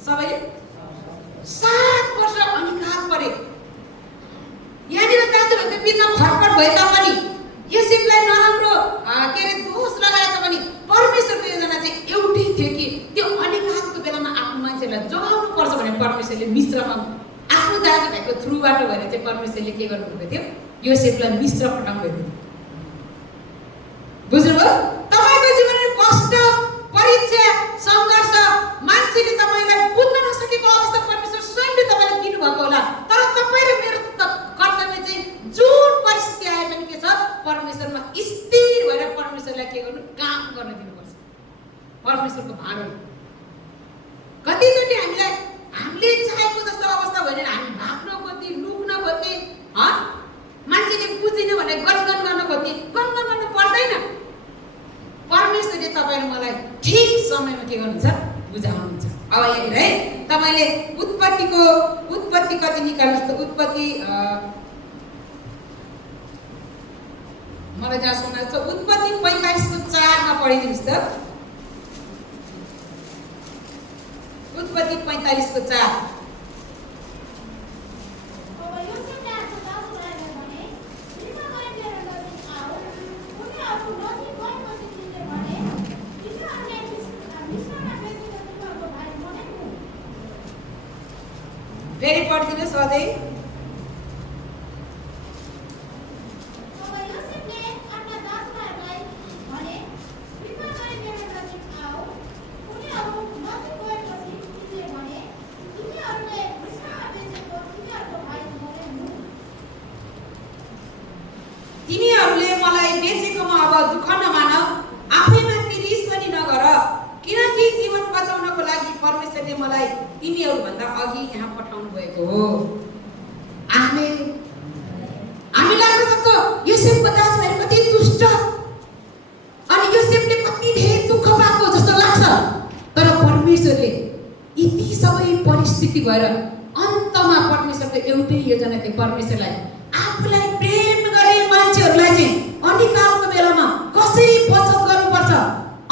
सबैले? 7 वर्ष अनिकाल परे। यहाँनिर दाजुहरूको बिचमा खटपट भए तापनि, योसेफलाई नराम्रो दोष लगाए तापनि परमेश्वरको योजना चाहिँ एउटै थियो कि त्यो अनिकालको बेलामा आफ्नो मान्छेलाई जोगाउनु पर्छ भने परमेश्वरले मिश्रमा आफ्नो दाजुभाइको थ्रुबाट भएर चाहिँ परमेश्वरले के गर्नुभएको थियो, योसेफलाई मिश्र पठाउनु भएको थियो। बुझ्नुभयो? तपाईँको जीवनमा कष्ट, परीक्षा, सङ्घर्ष, मान्छेले तपाईँलाई बुझ्न नसकेको अवस्था परमेश्वर स्वयंले तपाईँलाई दिनुभएको होला। तर तपाईँ र मेरो कर्तव्य चाहिँ जुन परिस्थिति आए पनि के छ, परमेश्वरमा स्थिर भएर परमेश्वरलाई के गर्नु, काम गर्न दिनुपर्छ। परमेश्वरको भाँडो कतिचोटि हामीले चाहेको जस्तो अवस्था भएन, हामी भाग्न खोज्ने, लुक्न खोज्ने, मान्छेले बुझिन भने गनगन गर्न खोज्ने, गनगन गर्नु पर्दैन। परमेश्वरले तपाईँ र मलाई ठिक समयमा के गर्नुहुन्छ, बुझाउनुहुन्छ। अब यहाँनिर है तपाईँले उत्पत्ति कति निकाल्नुहोस् त? उत्पत्ति मलाई जहाँ सुन्नु छ, उत्पत्ति 45:4 पढिदिनुहोस् त। उत्पत्ति 45:4। फेरि पढिदिनुहोस् अझै। तिमीहरूले मलाई बेचेकोमा अब दुःख नमान, आफैमाथि रिस पनि नगर, किनकि जीवन बचाउनको लागि परमेश्वरले मलाई तिमीहरूभन्दा अघि यहाँ पठाउनु भएको हो। आमेन। हामी लाग्न सक्छ योसेफको दाजुभाइ कति दुष्ट अनि योसेफले कति धेरै दुःख पाएको जस्तो लाग्छ। तर परमेश्वरले यति सबै परिस्थिति भएर अन्तमा परमेश्वरको एउटै योजना थियो। परमेश्वरलाई आफूलाई प्रेम गर्ने मान्छेहरूलाई चाहिँ अनिकालको बेलामा कसरी बचत गर्नुपर्छ,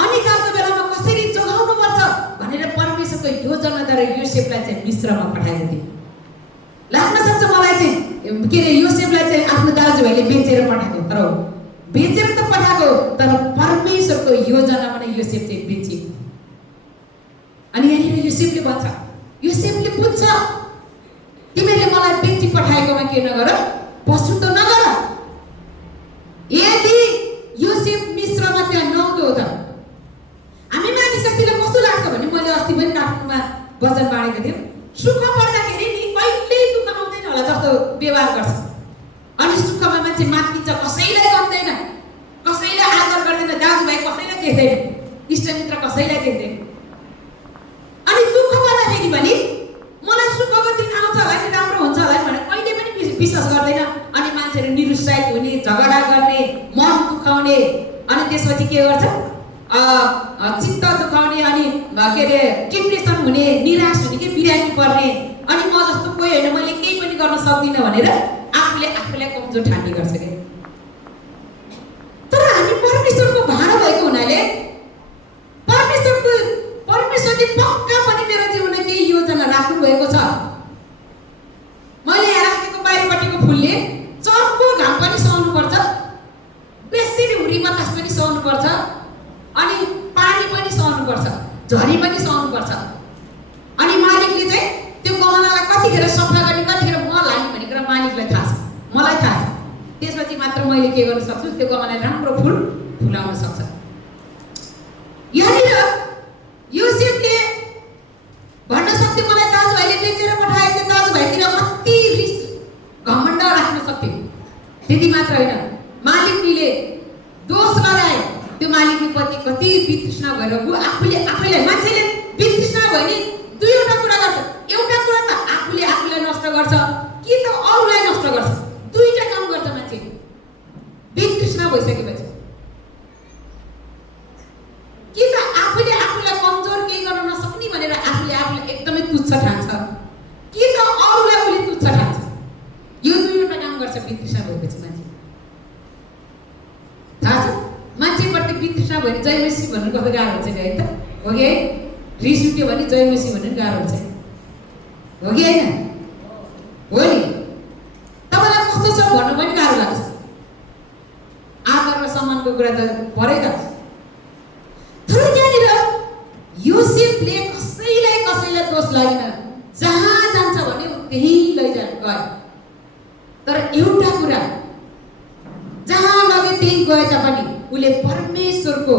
अनिकालको बेलामा कसरी जोगाउनु पर्छ भनेर परमेश्वरको योजनाद्वारा योसेफलाई चाहिँ मिश्रमा पठाएको थियो। लाग्न सक्छ मलाई चाहिँ के अरे योसेफलाई चाहिँ आफ्नो दाजुभाइले बेचेर पठाएको, तर बेचेर त पठाएको तर परमेश्वरको योजनामा नै योसेफ चाहिँ बेचिएको। अनि यहाँनिर योसेफले भन्छ, योसेफले बुझ्छ तिमीले मलाई बेची पठाएकोमा के नगर, पशु त नगर। यदि योसेफ मिश्रमा त्यहाँ नहुँदो हो त हामी मानिसहरूलाई कस्तो लाग्छ भने, मैले अस्ति पनि काठमाडौँमा वचन बाँडेको थिएँ, सुख पर्दाखेरि नि कहिल्यै दुःख आउँदैन होला जस्तो व्यवहार गर्छ। अनि सुखमा मान्छे मात्तिन्छ, कसैलाई गन्दैन, कसैलाई आदर गर्दैन, दाजुभाइ कसैलाई देख्दैन, इष्टमित्र कसैलाई देख्दैन। अनि दुःख पर्दाखेरि पनि मलाई सुखको दिन आउँछ होला नि, राम्रो हुन्छ होला नि भनेर कहिले पनि विश्वास गर्दैन। अनि मान्छेहरू निरुत्साहित हुने, झगडा गर्ने, मन दुखाउने, अनि त्यसपछि के गर्छ, चित्त दुखाउने, अनि के अरे डिप्रेसन हुने, निराश हुने, के बिरामी पर्ने, अनि म जस्तो कोही होइन, मैले केही पनि गर्न सक्दिनँ भनेर आफूलाई कमजोर ठान्ने गर्छ के। तर हामी परमेश्वरको भाँडो भएको हुनाले परमेश्वरले पक्का पनि मेरो जीवनमा केही योजना राख्नु भएको छ। मैले यहाँ राखेको बाहिरपट्टिको फुलले चर्को घाम पनि सहनु पर्छ, बेसी हुरी बतास पनि सहनु पर्छ, अनि पानी पनि सहनु पर्छ, झरी पनि सहनु पर्छ। अनि मालिकले चाहिँ त्यो गमलालाई कतिखेर सफा गर्ने, कतिखेर मल हाल्ने भनेर मालिकलाई थाहा छ, मलाई थाहा छ। त्यसपछि मात्र मैले के गर्न सक्छु, त्यो गमलालाई राम्रो फुल फुलाउन सक्छ। यहाँनिर योसेफले भन्न सक्थ्यो मलाई दाजुभाइले बेचेर पठाएको थियो, दाजुभाइतिर कति रिस घमण्ड राख्न सक्थ्यो। त्यति मात्र होइन, मालिकले दोष लगायो, त्यो मालिकको पति कति वितृष्णा भएर आफैलाई मान्छेले वितृष्णा भयो नि दुईवटा कुरा गर्छ। एउटा कुरा त आफूलाई नष्ट गर्छ कि त अरूलाई नष्ट गर्छ, दुईटा काम गर्छ मान्छे वितृष्णा भइसकेपछि। कि त आफूलाई कमजोर केही गर्न नसक्ने भनेर आफूलाई एकदमै तुच्छ ठान्छ, कि त अरूलाई उसले तुच्छ ठान्छ। यो दुईवटा काम गर्छ वितृष्णा भएपछि मान्छे। थाहा छ मान्छेप्रति वितृष्णा भयो भने जय मसी भन्नु कस्तो गाह्रो हुन्छ नि, है त? हो कि है? रिस उठ्यो भने जय मसी भन्नु गाह्रो हुन्छ, हो कि होइन? हो नि? तपाईँलाई कस्तो छ भन्नु पनि गाह्रो लाग्छ। आदर र सम्मानको कुरा त परै त। तर त्यहाँनिर योसेफले कसैलाई दोष लागेन, जहाँ जान्छ भने त्यहीँ गयो। तर एउटा कुरा, जहाँ लगे त्यही गए तापनि उसले परमेश्वरको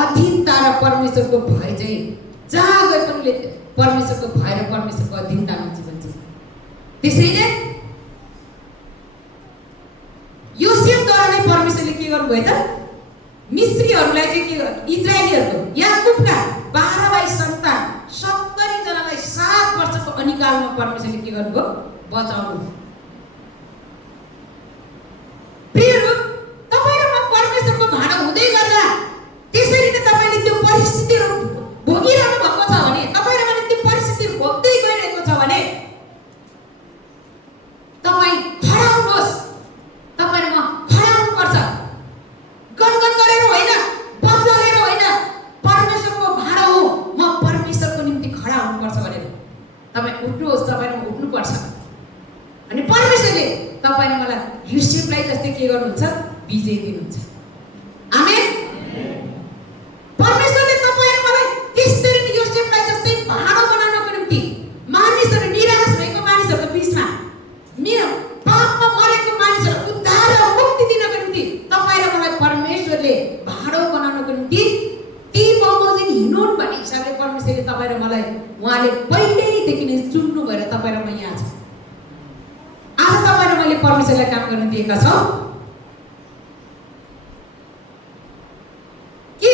अधीनता र परमेश्वरको भय चाहिँ जहाँ गए पनि उसले परमेश्वरको भय र परमेश्वरको अधीनतामा जीवन जिए। त्यसैले योसेफद्वारा नै परमेश्वरले के गर्नुभयो त? मिस्रीहरूलाई चाहिँ के गर्नु, इजरायलीहरूको याकुबका 12 भाइ सन्तान 70 जनालाई 7 वर्षको अनिकालमा परमेश्वरले के गर्नुभयो? बचाउनु। प्रियहरू, तपाईँ र म परमेश्वरको भाँडो हुँदै गर्दा त्यसरी नै तपाईँले त्यो परिस्थितिहरू भोगिरहनु भएको छ भने, तपाईँ र मैले त्यो परिस्थितिहरू भोग्दै गइरहेको छ भने तपाईँ खडा हुनुहोस्। तपाईँ र म खडा हुनुपर्छ, गनगन गरेर होइन, बदला लिएर होइन। परमेश्वरको भाँडो हो, म परमेश्वरको निम्ति खडा हुनुपर्छ भनेर तपाईँ उठ्नुहोस्, तपाईँ र म उठ्नुपर्छ। अनि परमेश्वरले तपाईँ र मलाई योसेफलाई जस्तै के गर्नुहुन्छ? विजय दिनुहुन्छ। आमेन। परमेश्वरले तपाईँ र मलाई त्यसरी नै योसेफलाई जस्तै भाँडो बनाउनको निम्ति मानिसहरू, निराश भएको मानिसहरूको बिचमा, पापमा मरेको मानिसहरू उद्धार र मुक्ति दिनको निम्ति तपाईँ र मलाई परमेश्वरले भाँडो बनाउनको निम्ति ती बमोजिम हिँड्नुन् भन्ने हिसाबले परमेश्वरले तपाईँ र मलाई उहाँले पहिल्यैदेखि नै चुन्नु भएर तपाईँ र म यहाँ छ। आज तपाईँ र मैले परमेश्वरलाई काम गर्न दिएका छौँ कि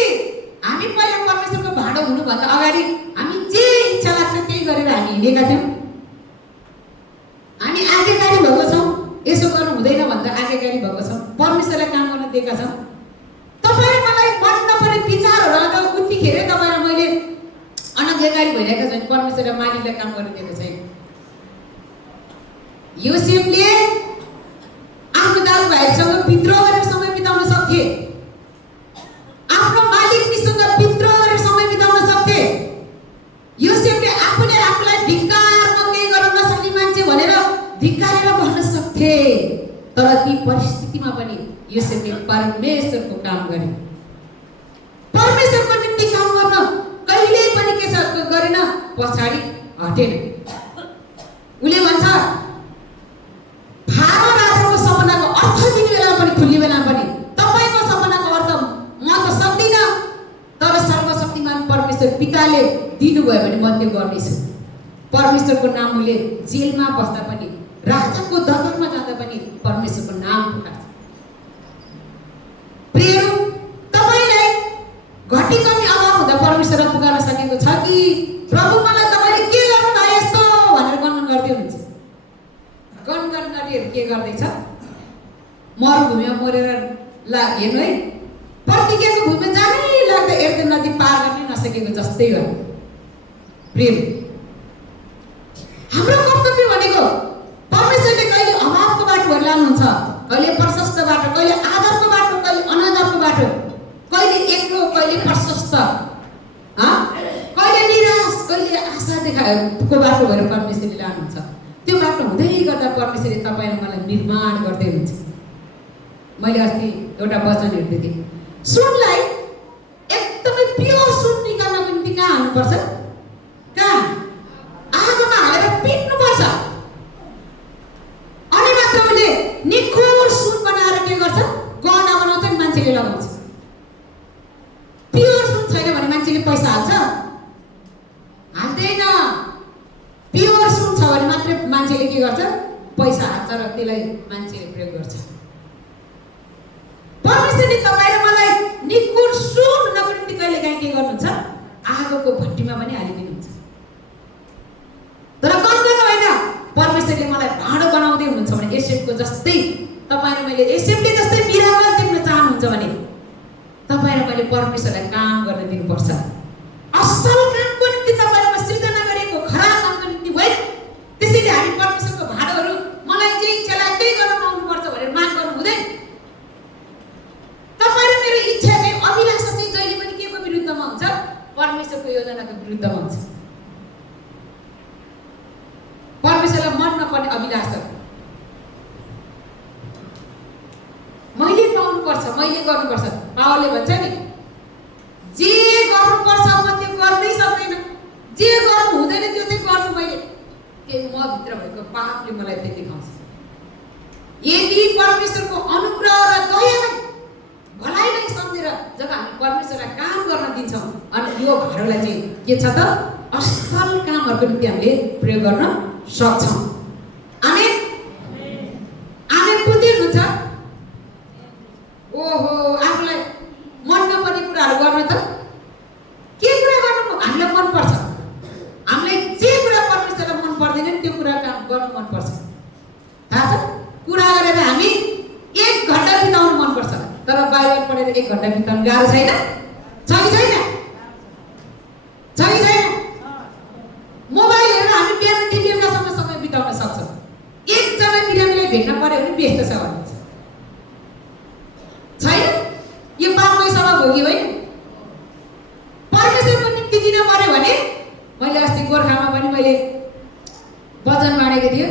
हामी पहिला परमेश्वरको भाँडो हुनुभन्दा अगाडि हामी जे इच्छा लाग्छ त्यही गरेर हामी हिँडेका थियौँ। हामी आज्ञाकारी भएको छौँ, यसो गर्नु हुँदैन भन्दा आज्ञाकारी भएको छौँ, परमेश्वरलाई काम गर्न दिएका छौँ। तपाईँ र मलाई मन नपर्ने विचारहरू आउँदा उतिखेर तपाईँ र मैले अनाज्ञाकारी भइरहेका छैन, परमेश्वरले मालिकलाई काम गर्न दिएको छैन। योसेफले आफ्नो दाजुभाइसँग विद्रोह गरेर समय बिताउन सक्थे, आफ्नो मालिकसँग विद्रोह गरेर समय बिताउन सक्थे। योसेफले आफूलाई धिक्कार, म केही गर्न नसक्ने मान्छे भनेर धिक्कारेर भन्न सक्थे। तर ती परिस्थितिमा पनि योसेफले परमेश्वरको काम गरे। परमेश्वरको निम्ति काम गर्न कहिल्यै पनि के गरेन, पछाडि हटेन। उसले भन्छ फारो राजाको सपनाको अर्थ दिने बेलामा पनि, खुल्ने बेलामा पनि तपाईँको सपनाको अर्थ म त सक्दिनँ, तर सर्वशक्तिमान परमेश्वर पिताले दिनुभयो भने म त्यो गर्नेछु। परमेश्वरको नाम उसले जेलमा बस्दा पनि, राजाको दरबारमा जाँदा पनि परमेश्वरको नाम पुकार्छ। प्रियहरू, तपाईँलाई घटी कमी अभाव हुँदा परमेश्वरलाई पुकार्न सकेको छ कि प्रभु मलाई तपाईँले के गर्नुभयो यस्तो भनेर गणन गर्दै हुनुहुन्छ? गणगणकारीहरू के गर्दैछ? मरुभूमिमा मरेर हेर्नु है, प्रतिज्ञाको भूमिमा जानै लाग्दा एर्दन नदी पार गर्न नसकेको जस्तै हो। प्रेम। हाम्रो कर्तव्य भनेको परमेश्वरले कहिले अभावको बाटोहरू लानुहुन्छ, कहिले प्रशस्त बाटो, कहिले आदरको बाटो, कहिले अनादरको बाटो, कहिले एक्लो, कहिले प्रशस्त, कहिले निराश, कहिले आशा देखाएको बाटो भएर परमेश्वरले लानुहुन्छ। त्यो बाटो हुँदै गर्दा परमेश्वरले तपाईँ र मलाई निर्माण गर्दै हुनुहुन्छ। मैले अस्ति एउटा वचन हेर्दै थिएँ, सुनलाई एकदमै प्योर सुन निकाल्नको निम्ति कहाँ हाल्नुपर्छ? कहाँ? आगोमा हालेर पिट्नुपर्छ। अनि मात्र उसले निखोर सुन बनाएर के गर्छ? गहना बनाउँछ नि मान्छेले लगाउँछ। प्योर सुन छैन भने मान्छेले पैसा हाल्छ? हाल्दैन। प्योर सुन छ भने मात्रै मान्छेले के गर्छ? पैसा हाल्छ र त्यसलाई मान्छेले प्रयोग गर्छ। परमेश्वरले तपाईँ र मलाई निखोर सुन हुनको निम्ति कहिले काहीँ के गर्नुहुन्छ? आगोको भट्टीमा पनि हालिदिनुहुन्छ। तर गर्दैन होइन, परमेश्वरले मलाई भाँडो बनाउँदै हुनुहुन्छ भने एसेपको जस्तै तपाईँ र मैले एसेपले जस्तै मिराकल देख्न चाहनुहुन्छ भने तपाईँ र मैले परमेश्वरलाई काम गर्न दिनुपर्छ। असल कामको निम्ति तपाईँ र म सृजना गरेको खराब कामको निम्ति होइन। त्यसैले हामी परमेश्वरको भाँडोहरू मलाई जे इच्छा लाग्छ त्यही गर्न पाउनुपर्छ भनेर माग गर्नु हुँदैन। तपाईँ र मेरो इच्छा चाहिँ, अभिलाषा चाहिँ जहिले पनि के को विरुद्धमा हुन्छ? परमेश्वरको योजनाको विरुद्धमा हुन्छ। परमेश्वरलाई मन नपर्ने अभिलाषा मैले पाउनुपर्छ, मैले गर्नुपर्छ। पावलले भन्छ नि, जे गर्नुपर्छ म त्यो गर्नै सक्दैन, जे गर्नु हुँदैन त्यो चाहिँ गर्छु मैले। त्यो म भित्र भएको पापले मलाई त्यो देखाउँछ। यदि परमेश्वरको अनुग्रह र दयालाई भलाइलाई सम्झेर जब हामी परमेश्वरलाई काम गर्न दिन्छौँ अनि यो भाँडोलाई चाहिँ के छ त? असल कामहरूको निम्ति हामीले प्रयोग गर्न सक्छौँ। आमेन। आमेन बुझ्नुहुन्छ? ओहो, आफूलाई मन नपर्ने कुराहरू गर्न त के कुरा गर्नु हामीलाई मनपर्छ? हामीलाई जे कुरा परमेश्वरलाई मन पर्दैन त्यो कुरा काम गर्नु मनपर्छ। थाहा छ? कुरा गरेर हामी 1 घन्टा बिताउनु मनपर्छ, तर बाइबल पढेर 1 घन्टा बिताउनु गाह्रो छैन? छ कि छैन? छ कि छैन? मोबाइल हेरेर हामी बिहानदेखि बेलुकासम्म समय बिताउन सक्छौँ। एकजना बिरामीलाई भेट्न पर्यो भने व्यस्त छ भनिन्छ। छैन? यो पापमै सभा भोगी होइन? परमेश्वरको निम्ति दिन पर्यो भने मैले अस्ति गोर्खामा पनि मैले वचन बाँडेको थिएँ।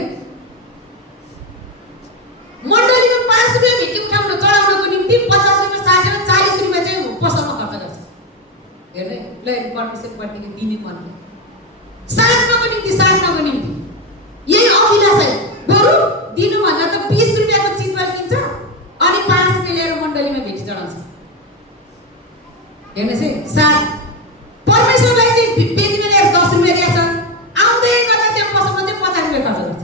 मण्डलीमा 5 रुपियाँ भेटी उठाउन चढाउनको निम्ति 50 रुपियाँ, 60 रुपियाँ, 40 रुपियाँ चाहिँ पसलमा खर्च गर्छ। हेर्नु ल, परमेश्वरपट्टिको दिने मन साट्नको निम्ति, साट्नको निम्ति यही अभिलाषा। बरु दिनुभन्दा त 20 रुपियाँको चितवन किन्छ अनि 5 रुपियाँ ल्याएर मण्डलीमा भेटी चढाउँछ। हेर्नुहोस् है, साट। परमेश्वरलाई चाहिँ बेच्ने ल्याएर 10 रुपियाँ दिएछ, आउँदै गर्दा त्यहाँ पसलमा चाहिँ 50 रुपियाँ खर्च गर्छ।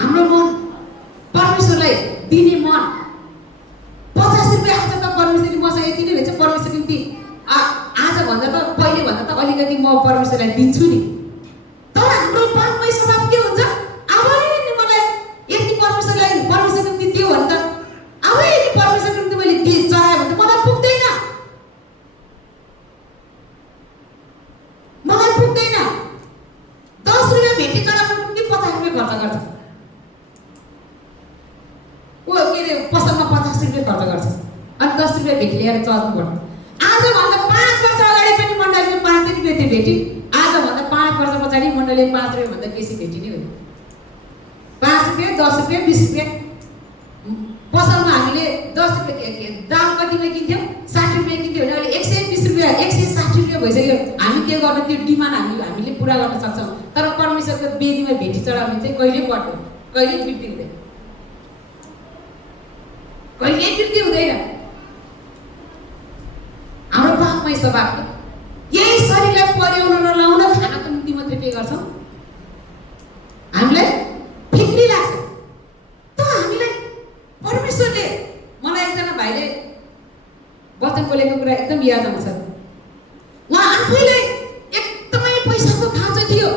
हाम्रो मन परमेश्वरलाई दिने मन 50 रुपियाँ आज त परमेश्वरले मसँग यति नै रहेछ, परमेश्वर निम्ति आज भन्दा त पहिले भन्दा त अलिकति म परमेश्वरलाई दिन्छु नि। तर हाम्रो पापमै स्वभाव के हुन्छ? अब नि मलाई यति परमेश्वरलाई परमेश्वर निम्ति दियो भने त अब यति परमेश्वर निम्ति मैले चढाएँ भने त मलाई पुग्दैन, मलाई पुग्दैन। 10 रुपियाँ भेटी चढाउनको निम्ति 50 रुपियाँ खर्च गर्छ। के अरे पसलमा 50 रुपियाँ खर्च गर्छ अनि 10 रुपियाँ भेटी ल्याएर चढ्नु पर्छ। आजभन्दा 5 वर्ष अगाडि पनि मण्डलीमा 5 रुपियाँ थियो भेटी, आजभन्दा 5 वर्ष पछाडि मण्डलीमा 5 रुपियाँ भन्दा बेसी भेटी नै हो। 5 रुपियाँ, 10 रुपियाँ, 20 रुपियाँ। पसलमा हामीले 10 रुपियाँ दाम कतिमा किन्थ्यौँ? 60 रुपियाँ किन्थ्यौँ भने अहिले 120 रुपियाँ, 160 रुपियाँ भइसक्यो। हामी के गर्नु? त्यो डिमान्ड हामीले पुरा गर्न सक्छौँ। तर परमेश्वरको वेदीमा भेटी चढाउने चाहिँ कहिले बढ्दैन, कहिले वृद्धि हुँदैन, कहिले वृद्धि हुँदैन। हाम्रो पापमै स्वभाव यही शरीरलाई पर्याउन र लाउन खानको निम्ति मात्रै के गर्छौँ? हामीलाई फिक्री लाग्छ। त हामीलाई परमेश्वरले, मलाई एकजना भाइले वचन बोलेको कुरा एकदम याद आउँछ। उहाँ आफैलाई एकदमै पैसाको खाँचो थियो,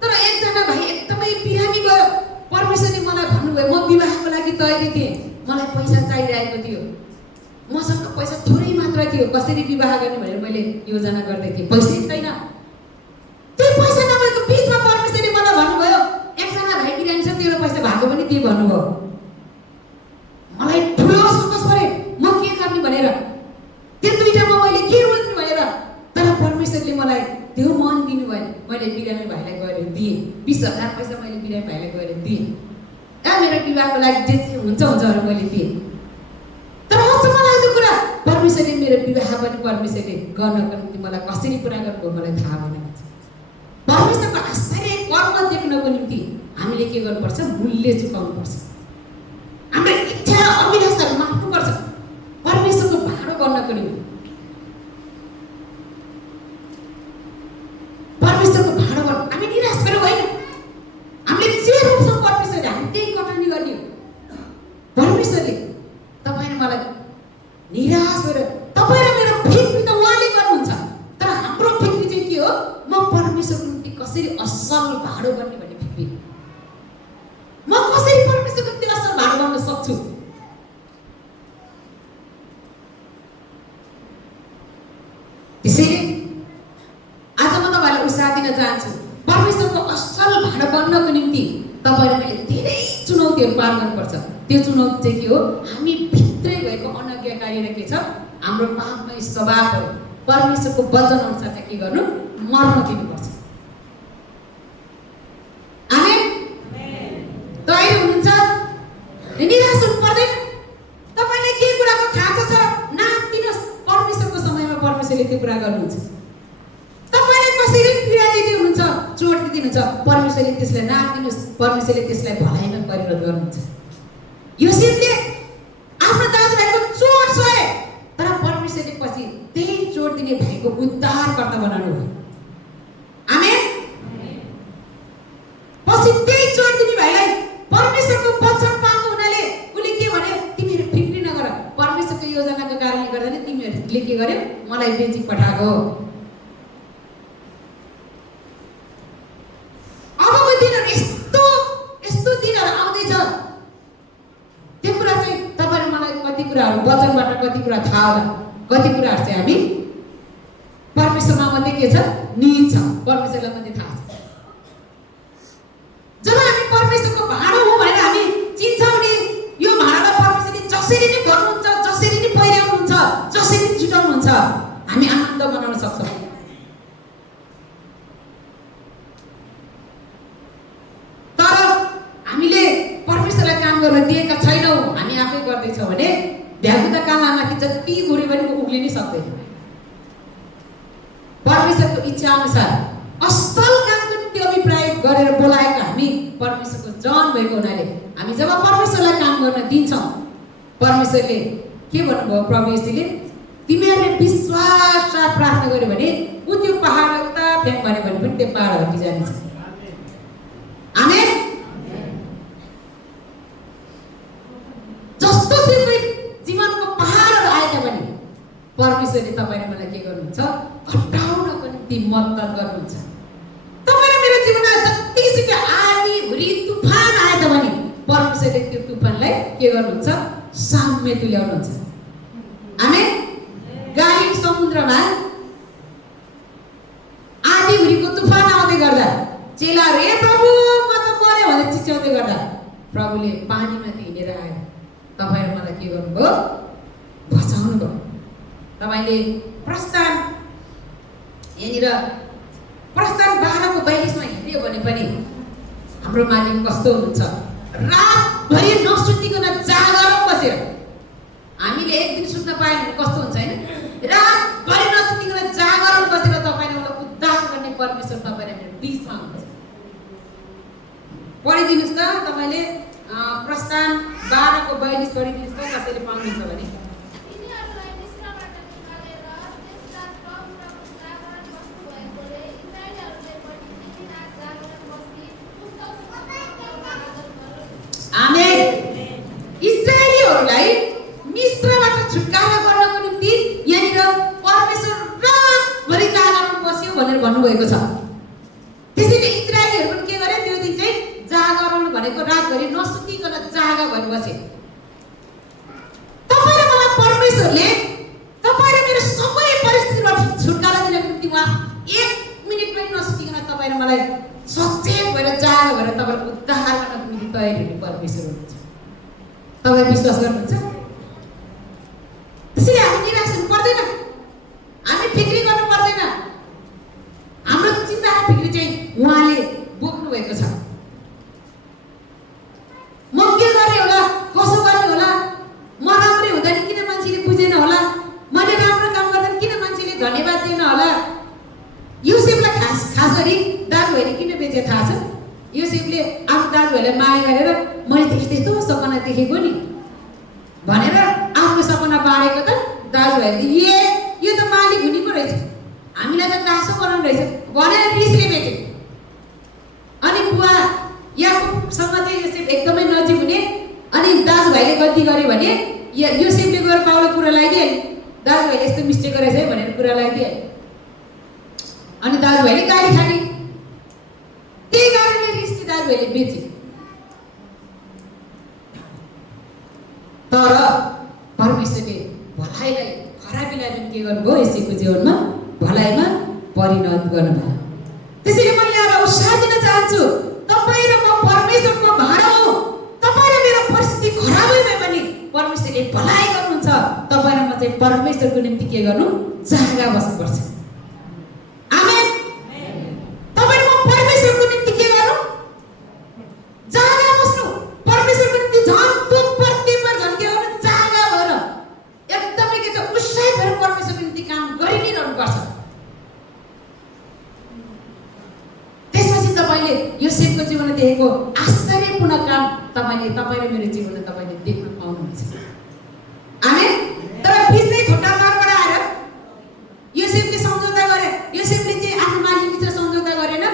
तर एकजना भाइ एकदमै बिरामी गयो। परमेश्वरले मलाई भन्नुभयो, म विवाहको लागि तयारी थिएँ, मलाई पैसा चाहिरहेको थियो, मसँग पैसा थोरै मात्र थियो कसरी विवाह गर्ने भनेर मैले योजना गर्दै थिएँ, पैसै छैन। त्यो पैसा नभएको बिचमा परमेश्वरले मलाई भन्नुभयो एकजना भाइ बिरामी छ, तेरो पैसा भएको पनि त्यही भन्नुभयो। मलाई ठुलो संकोच परे म के गर्ने भनेर, त्यो दुईटामा मैले के रोज्ने भनेर। तर परमेश्वरले मलाई त्यो मन दिनुभयो। मैले बिरामी भाइलाई गएर दिएँ, 20,000 पैसा मैले बिरामी भाइलाई गएर दिएँ। मेरो विवाहको लागि जे हुन्छ भनेर मैले दिएँ। तर अचम्म लाग्दो कुरा, परमेश्वरले मेरो विवाह पनि परमेश्वरले गर्नको निम्ति मलाई कसरी पुरा गर्नुभयो मलाई थाहा भएन। परमेश्वरको आश्चर्य कर्म देख्नको निम्ति हामीले के गर्नुपर्छ? मूल्य चुकाउनुपर्छ। हाम्रो इच्छा र अभिलाषाहरू माग्नुपर्छ परमेश्वरको भाडो गर्नको निम्ति। परमेश्वरको भाडो गर्नु हामी निराश भएर होइन। हामीले जे रोप्छौँ परमेश्वरले हामी त्यही कटानी गर्ने हो। परमेश्वरले तपाईँ र मलाई निराश भएर तपाईँ र मेरो फिक्री त उहाँले गर्नुहुन्छ, तर हाम्रो फिक्री चाहिँ के हो? म परमेश्वरको निम्ति कसरी असल भाडो गर्ने भन्ने फिक्री। म कसरी परमेश्वरको निम्ति असल भाडो गर्न सक्छु? त्यसैले आज म तपाईँलाई उत्साह दिन चाहन्छु। परमेश्वरको असल भाडो बन्नको निम्ति तपाईँ र मैले धेरै चुनौतीहरू पार गर्नुपर्छ। त्यो चुनौती चाहिँ के हो? हामी भित्रै भएको अनाज्ञाकारी र के छ? हाम्रो पापमय स्वभावहरू परमेश्वरको वचन अनुसार चाहिँ के गर्नु? मर्न दिनुपर्छ। आमेन। तपाईँ हुनुहुन्छ निराश हुनु पर्दैन। तपाईँले के कुराको खाँचो छ नाप्दिनुहोस्, परमेश्वरको समयमा परमेश्वरले त्यो कुरा गर्नुहुन्छ। तपाईँले कसरी पीडा दिँदै हुनुहुन्छ, चोट दिनुहुन्छ, परमेश्वरले त्यसलाई नाप्दिनुहोस्, परमेश्वरले त्यसलाई भलाइमा परिणत गर्नुहुन्छ। योसेफले आफ्नो दाजुभाइको चोट सहे, तर परमेश्वरले पछि त्यही चोट दिने भाइको उद्धारकर्ता बनाउनु भयो। आमेन। पछि त्यही चोट दिने भाइलाई परमेश्वरको वचन पाएको हुनाले उसले के भन्यो? तिमीहरू फिक्री नगर, परमेश्वरको योजनाको कारणले गर्दा नै तिमीहरूले के गर्यो? मलाई बेची पठाएको। अबको दिनहरू यस्तो यस्तो दिनहरू आउँदैछ, त्यो कुरा चाहिँ तपाईँ मलाई कति कुराहरू वचनबाट कति कुरा थाहा होला, कति कुराहरू चाहिँ हामी परमेश्वरमा मात्रै के छ? निहित छ, परमेश्वरलाई मात्रै थाहा छ। जब हामी परमेश्वरको भाडो हो भनेर हामी चिन्छौँ नि, यो भाडालाई परमेश्वरले जसरी नै गर्नुहुन्छ, जसरी नै पहिर्याउनुहुन्छ, जसरी नै जुटाउनुहुन्छ, हामी आनन्द मनाउन सक्छौँ। तर हामीले परमेश्वरलाई काम गर्न दिएका छैनौँ, हामी आफै गर्दैछौँ भने भ्यागुता कालामाथि जति घुरे पनि उक्लिनै सक्दैन। परमेश्वरको इच्छा अनुसार असल कामको निम्ति अभिप्राय गरेर बोलाएका हामी परमेश्वरको जन भएको हुनाले हामी जब परमेश्वरलाई काम गर्न दिन्छौँ, परमेश्वरले के भन्नुभयो? प्रभु येशूले तिमीहरूले विश्वास साथ प्रार्थना गर्यो भने ऊ त्यो पहाड उता फ्याँक भन्यो भने पनि त्यो पहाड हटिजानेछ। आमेन। जस्तो सुकै जीवनको पहाडहरू आएका पनि परमेश्वरले तपाईँले मलाई के गर्नुहुन्छ? हटाउनको निम्ति मद्दत गर्नुहुन्छ। तपाईँ र मेरो जीवनमा जतिसुकै आँधी हुरी तुफान आए तापनि परमेश्वरले त्यो तुफानलाई के गर्नुहुन्छ? साम्य तुल्याउनुहुन्छ। आमेन। गाली समुद्रमा आँधी हुरीको तुफान आउँदै गर्दा चेलाहरू ए प्रभु म त मर्यो भनेर चिच्याउँदै गर्दा प्रभुले पानीमाथि हिँडेर आएर तपाईँ र मलाई के गर्नुभयो? बचाउनु भयो। तपाईँले प्रस्थान यहाँनिर प्रस्थान 12:42 हिँड्यो भने पनि हाम्रो मालिक कस्तो हुनुहुन्छ? रातभरि नसुतिकन जागरण बसेर, हामीले एक दिन सुत्न पाएन भने कस्तो हुन्छ हैन? रातभरि नसुतिकन जागरण बसेर तपाईँले मलाई उद्धार गर्ने परमेश्वर तपाईँ र मेरो बिचमा हुनुहुन्छ। पढिदिनुहोस् त तपाईँले प्रस्थान 12:42 पढिदिनुहोस् त, कसैले पाउनुहुन्छ भने। आमेन। इस्राएलीहरूलाई मिस्रबाट छुटकारा गर्नको निम्ति यहाँनिर परमेश्वर रातभरि जागरण बस्यो भनेर भन्नुभएको छ। त्यसैले इस्राएलीहरू पनि के गरे? त्यो दिन चाहिँ जागरण भनेको रातभरि नसुतिकन जागा भएर बसे। तपाईँ र मलाई परमेश्वरले तपाईँ र मेरो मलाई सचेत भएर जाग भएर तपाईँको उद्धार गर्नको निम्ति तयारी हुने परमेश्वर हुनुहुन्छ। तपाईँ विश्वास गर्नुहुन्छ? त्यसैले हामी निराश हुनु पर्दैन, हामी फिक्री गर्नु पर्दैन। हाम्रो चिन्ता फिक्री चाहिँ उहाँले बोक्नु भएको छ। म के गरेँ होला, कसो गरेँ होला, म राम्रै हुँदैन किन मान्छेले बुझेन होला, मैले राम्रो काम गर्दा किन मान्छेले धन्यवाद दिएन होला। योसेफलाई खास गरी दाजुभाइले किन बेचे थाहा छ? योसेफले आफ्नो दाजुभाइलाई माया गरेर मैले त्यस्तो सपना देखेको नि भनेर आफ्नो सपना बाँडेको त दाजुभाइले यो त मालिक हुने पो रहेछ, हामीलाई त दासो बनाउनु रहेछ भनेर रिसले बेचे। अनि बुवा याकुबसँग चाहिँ योसेफ एकदमै नजिक हुने, अनि दाजुभाइले गल्ती गर्यो भने योसेफले गएर पाउलो कुरा लगाइदिए, दाजुभाइले यस्तो मिस्टेक गरेछ है भनेर कुरा लगाइदिए। अनि दाजुभाइले गाली खाने, त्यही कारणले रिसले दाजुभाइले बेचे। तर परमेश्वरले भलाइलाई खराबीलाई पनि के गर्नुभयो? यसैको जीवनमा भलाइमा परिणत गर्नुभयो। त्यसैले म यहाँलाई उत्साह दिन चाहन्छु, तपाईँ र म परमेश्वरको भाडा हो। तपाईँ र मेरो परिस्थिति खराबै भए पनि परमेश्वरले भलाइ गर्नुहुन्छ। तपाईँ र म चाहिँ परमेश्वरको निम्ति के गर्नु? जागा बस्नुपर्छ। आमेन। तपाईँ र म परमेश्वरको निम्ति के गर्नु? जागा बस्नु। परमेश्वरको निम्ति झन् दुख प्रतिमा झन् के गर्नु? जागा भएर एकदमै के छ उत्साहित भएर परमेश्वरको निम्ति काम गरि नै रहनुपर्छ। त्यसपछि तपाईँले योसेफको जीवनमा देखेको आश्चर्यपूर्ण काम तपाईँ र मेरो जीवनमा तपाईँले देख्न पाउनुहुन्छ। आमेन। तर बिचमै खुट्टा मारबाट आएर योसेफले सम्झौता गरे, योसेफले चाहिँ आफ्नो मालिकसँग सम्झौता गरेन।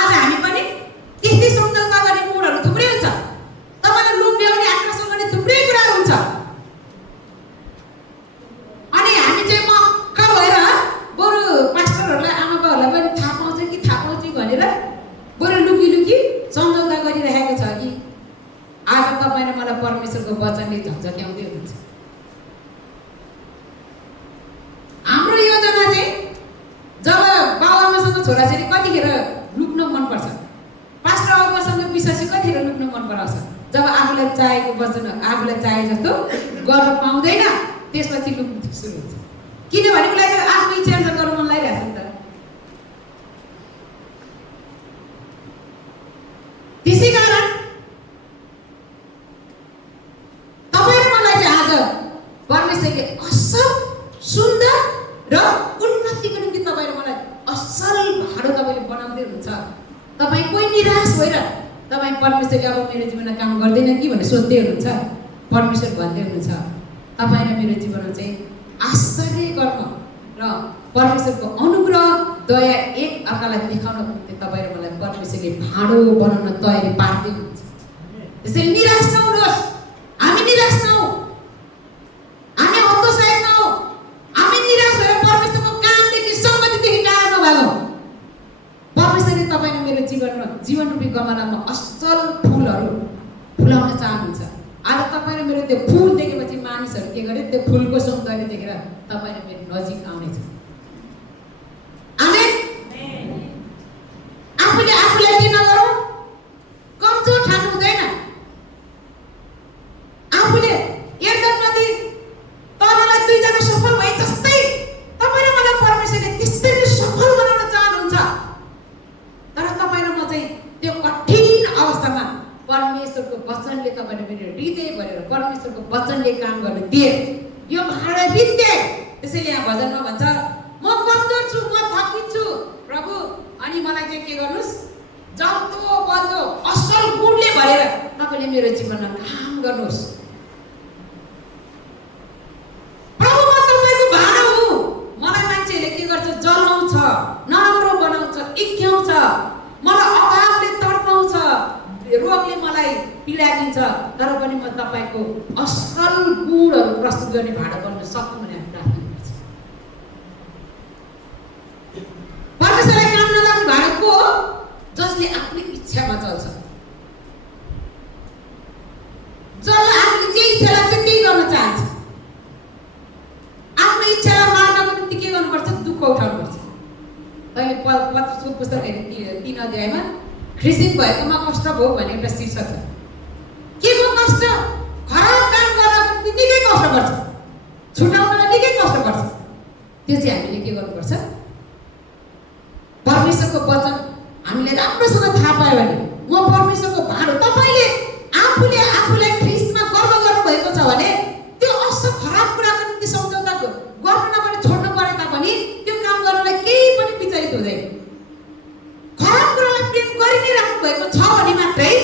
आज हामी पनि त्यस्तै सम्झौता गर्ने मोडहरू थुप्रै हुन्छ। तपाईँलाई लोभ ल्याउने आकर्षण गर्ने थुप्रै कुराहरू हुन्छ। अनि हामी चाहिँ मक्क भएर बरु पास्टरहरूलाई आमाबाहरूलाई पनि थाहा पाउँछ कि थाहा पाउँछ भनेर बरु लुकी लुकी सम्झौता गरिरहेको छ कि आज तपाईँ र मलाई परमेश्वरको वचनले झकझक्याउँदै हुनुहुन्छ। हाम्रो योजना चाहिँ जब बाबुआमासँग छोराछोरी कतिखेर लुक्न मनपर्छ, पास्टर आमासँग विश्वासी कतिखेर लुक्न मन पराउँछ? जब आफूलाई चाहेको वचन आफूलाई चाहे जस्तो गर्न पाउँदैन, त्यसपछि लुक्नु सुरु हुन्छ। किनभने उसलाई चाहिँ आफ्नो इच्छा अनुसार गर्नु मन लागिरहेछ नि त। त्यसै कारण तपाईँ र मलाई चाहिँ आज परमेश्वरले असल सुन्दर र उन्नतिको निम्ति तपाईँ र मलाई असल भाडो तपाईँले बनाउँदै हुनुहुन्छ। तपाईँ कोही निराश भएर तपाईँ परमेश्वरले अब मेरो जीवनमा काम गर्दैन कि भनेर सोध्दै हुनुहुन्छ। परमेश्वर भन्दै हुनुहुन्छ तपाईँ र मेरो जीवनमा चाहिँ आश्चर्य कर्म र परमेश्वरको अनुग्रह दया एक अर्कालाई देखाउनको निम्ति तपाईँ र मलाई परमेश्वरले भाडो बनाउन तयारी पार्दै हुनुहुन्छ। त्यसैले निराश नहुनुहोस्, हामी निराश नहौँ, हामी हतोत्साहित नहौँ, हामी निराश भएर परमेश्वरको कामदेखि सम्बन्धदेखि टाढा नभागौँ। परमेश्वरले तपाईँ र मेरो जीवनरूपी गमलामा असल फुलहरू फुलाउन चाहनुहुन्छ। आज तपाईँ र मेरो त्यो फुल देखेपछि मानिसहरू के गरे? त्यो फुलको सौन्दर्य देखेर तपाईँ र मेरो नजिक आउनेछ। आमेन। आफूले आफूलाई के नगरौँ? कमजोर ठान्नु हुँदैन। आफूले एकदम नदी तललाई दुईजना सफल भए जस्तै तपाईँ र मलाई परमेश्वरले त्यस्तै सफल बनाउन चाहनुहुन्छ। तर तपाईँ र म चाहिँ त्यो कठिन अवस्थामा परमेश्वरको वचनले तपाईँ र मेरो हृदय भरेर परमेश्वरको वचनले काम गर्न दिए यो भाडा बित्ते। त्यसैले यहाँ भजनमा भन्छ म कमजोर छु, म थकित छु प्रभु, अनि मलाई चाहिँ के गर्नुहोस्? जस्तो बल्दो असल गुणले भरेर तपाईँले मेरो जीवनमा काम गर्नुहोस्। प्रभु म तपाईँको भाडा हुँ। मलाई मान्छेहरूले के गर्छ? जलाउँछ, नराम्रो बनाउँछ, इक्याउँछ, मलाई अभावले तडपाउँछ, रोगले मलाई पीडा दिन्छ। तर पनि म तपाईँको असल गुणहरू प्रस्तुत गर्ने भाडा बन्न सक्छु भने हामी प्रार्थना गर्छौँ। परमेश्वरलाई काम नलाग्ने भाडा को हो? जसले आफ्नो इच्छामा चल्छ, जसलाई आफूले जे इच्छा लाग्छ त्यही गर्न चाहन्छ। आफ्नो इच्छालाई मार्नको निम्ति के गर्नुपर्छ? दुःख उठाउनुपर्छ। तैँले पत्रको पुस्तक हेरेँ 3 अध्यायमा ख्रिसित भएकोमा कष्ट भयो भन्ने एउटा शीर्षक छ। के को कष्ट? खराब काम गर्नको निकै कष्ट पर्छ, छुटाउनलाई निकै कष्ट पर्छ। त्यो चाहिँ हामीले के गर्नुपर्छ? परमेश्वरको वचन हामीले राम्रोसँग थाहा पायो भने म परमेश्वरको भाँडो, तपाईँले आफूले आफूलाई ख्रिस्टमा गर्व गर्नुभएको छ भने त्यो असल खराब कुराको निम्ति सम्झौता गर्नु नपर्ने, छोड्नु परे तापनि त्यो काम गर्नलाई केही पनि विचलित हुँदैन। खराब कुरालाई प्रेम गरि नै राख्नु भएको छ भने मात्रै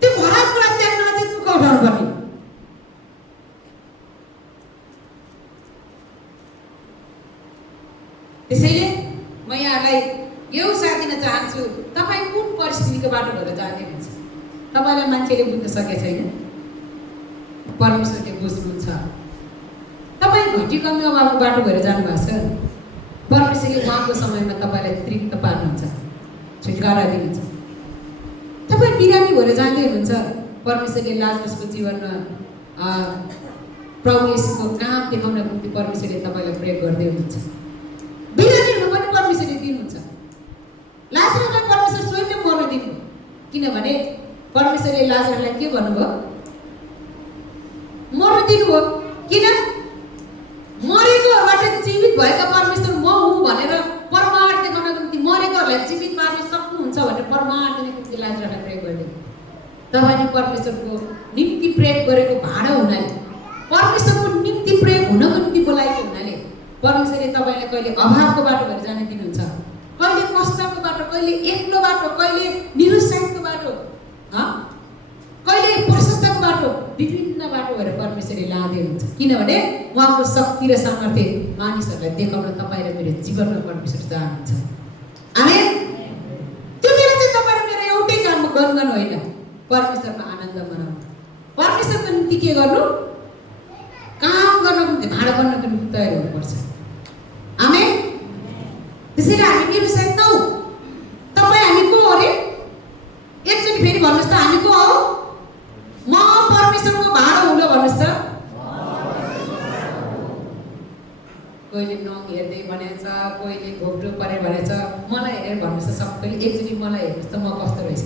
त्यो खराब कुरा त्याग्नलाई चाहिँ दुःख उठाउनु पर्ने। त्यसैले म यहाँलाई यो साथ दिन चाहन्छु, तपाईँ कुन परिस्थितिको बाटो भएर जाँदै हुनुहुन्छ? तपाईँलाई मान्छेले बुझ्न सकेको छैन, परमेश्वरले बुझ्नुहुन्छ। तपाईँ घटीकमी अभावको बाटो भएर जानुभएको छ, परमेश्वरले उहाँको समयमा तपाईँलाई तृप्त पार्नुहुन्छ, छुटकारा दिनुहुन्छ। तपाईँ बिरामी भएर जाँदै हुनुहुन्छ, परमेश्वरले लाजरसको जीवनमा प्रभु येशूको काम देखाउनको निम्ति परमेश्वरले तपाईँलाई प्रयोग गर्दै हुनुहुन्छ। बिरामीहरू पनि परमेश्वरले दिनुहुन्छ। लाजरलाई परमेश्वर स्वयंले मर्न दिनुभयो, किनभने परमेश्वरले लाजरलाई के भन्नुभयो? मर्न दिनुभयो। किन? मरेकोबाट जीवित भएका परमेश्वर म हुँ भनेर प्रमाण देखाउनको निम्ति मरेकोहरूलाई जीवित पार्न सक्नुहुन्छ भनेर प्रमाण दिनको निम्ति लाजरलाई प्रयोग गरिदिनु। तपाईँले परमेश्वरको निम्ति प्रयोग गरेको भाँडो हुनाले, परमेश्वरको निम्ति प्रयोग हुनको निम्ति बोलाएको हुनाले परमेश्वरले तपाईँलाई कहिले अभावको बाटो भएर जान दिनुहुन्छ, कहिले कष्टको बाटो, कहिले एक्लो बाटो, कहिले निरुत्साहितको बाटो, कहिले प्रशस्तको बाटो, विभिन्न बाटो भएर परमेश्वरले लाँदै हुनुहुन्छ। किनभने उहाँको शक्ति र सामर्थ्य मानिसहरूलाई देखाउन तपाईँ र मेरो जीवनमा परमेश्वर चाहनुहुन्छ। आमेन। त्यो बेला चाहिँ तपाईँ र मेरो एउटै काममा गनगन होइन, परमेश्वरमा आनन्द मनाउनु, परमेश्वरको निम्ति के गर्नु? काम गर्नको निम्ति, भाँडो बन्नको निम्ति तयार हुनुपर्छ। आमेन। त्यसैले हामी निरुत्साहित नहौँ। तपाईँ हामी को हो अरे? एकचोटि फेरि भन्नुहोस् त, हामी को हो? म परमेश्वरको भाँडो हुन भन्नुहोस् त। कोहीले नङ हेर्दै भनेछ, कोहीले घोप्टो परे भनेछ, मलाई हेरेर भन्नुहोस् त सबैले एकचोटि मलाई हेर्नुहोस् त म कस्तो रहेछ।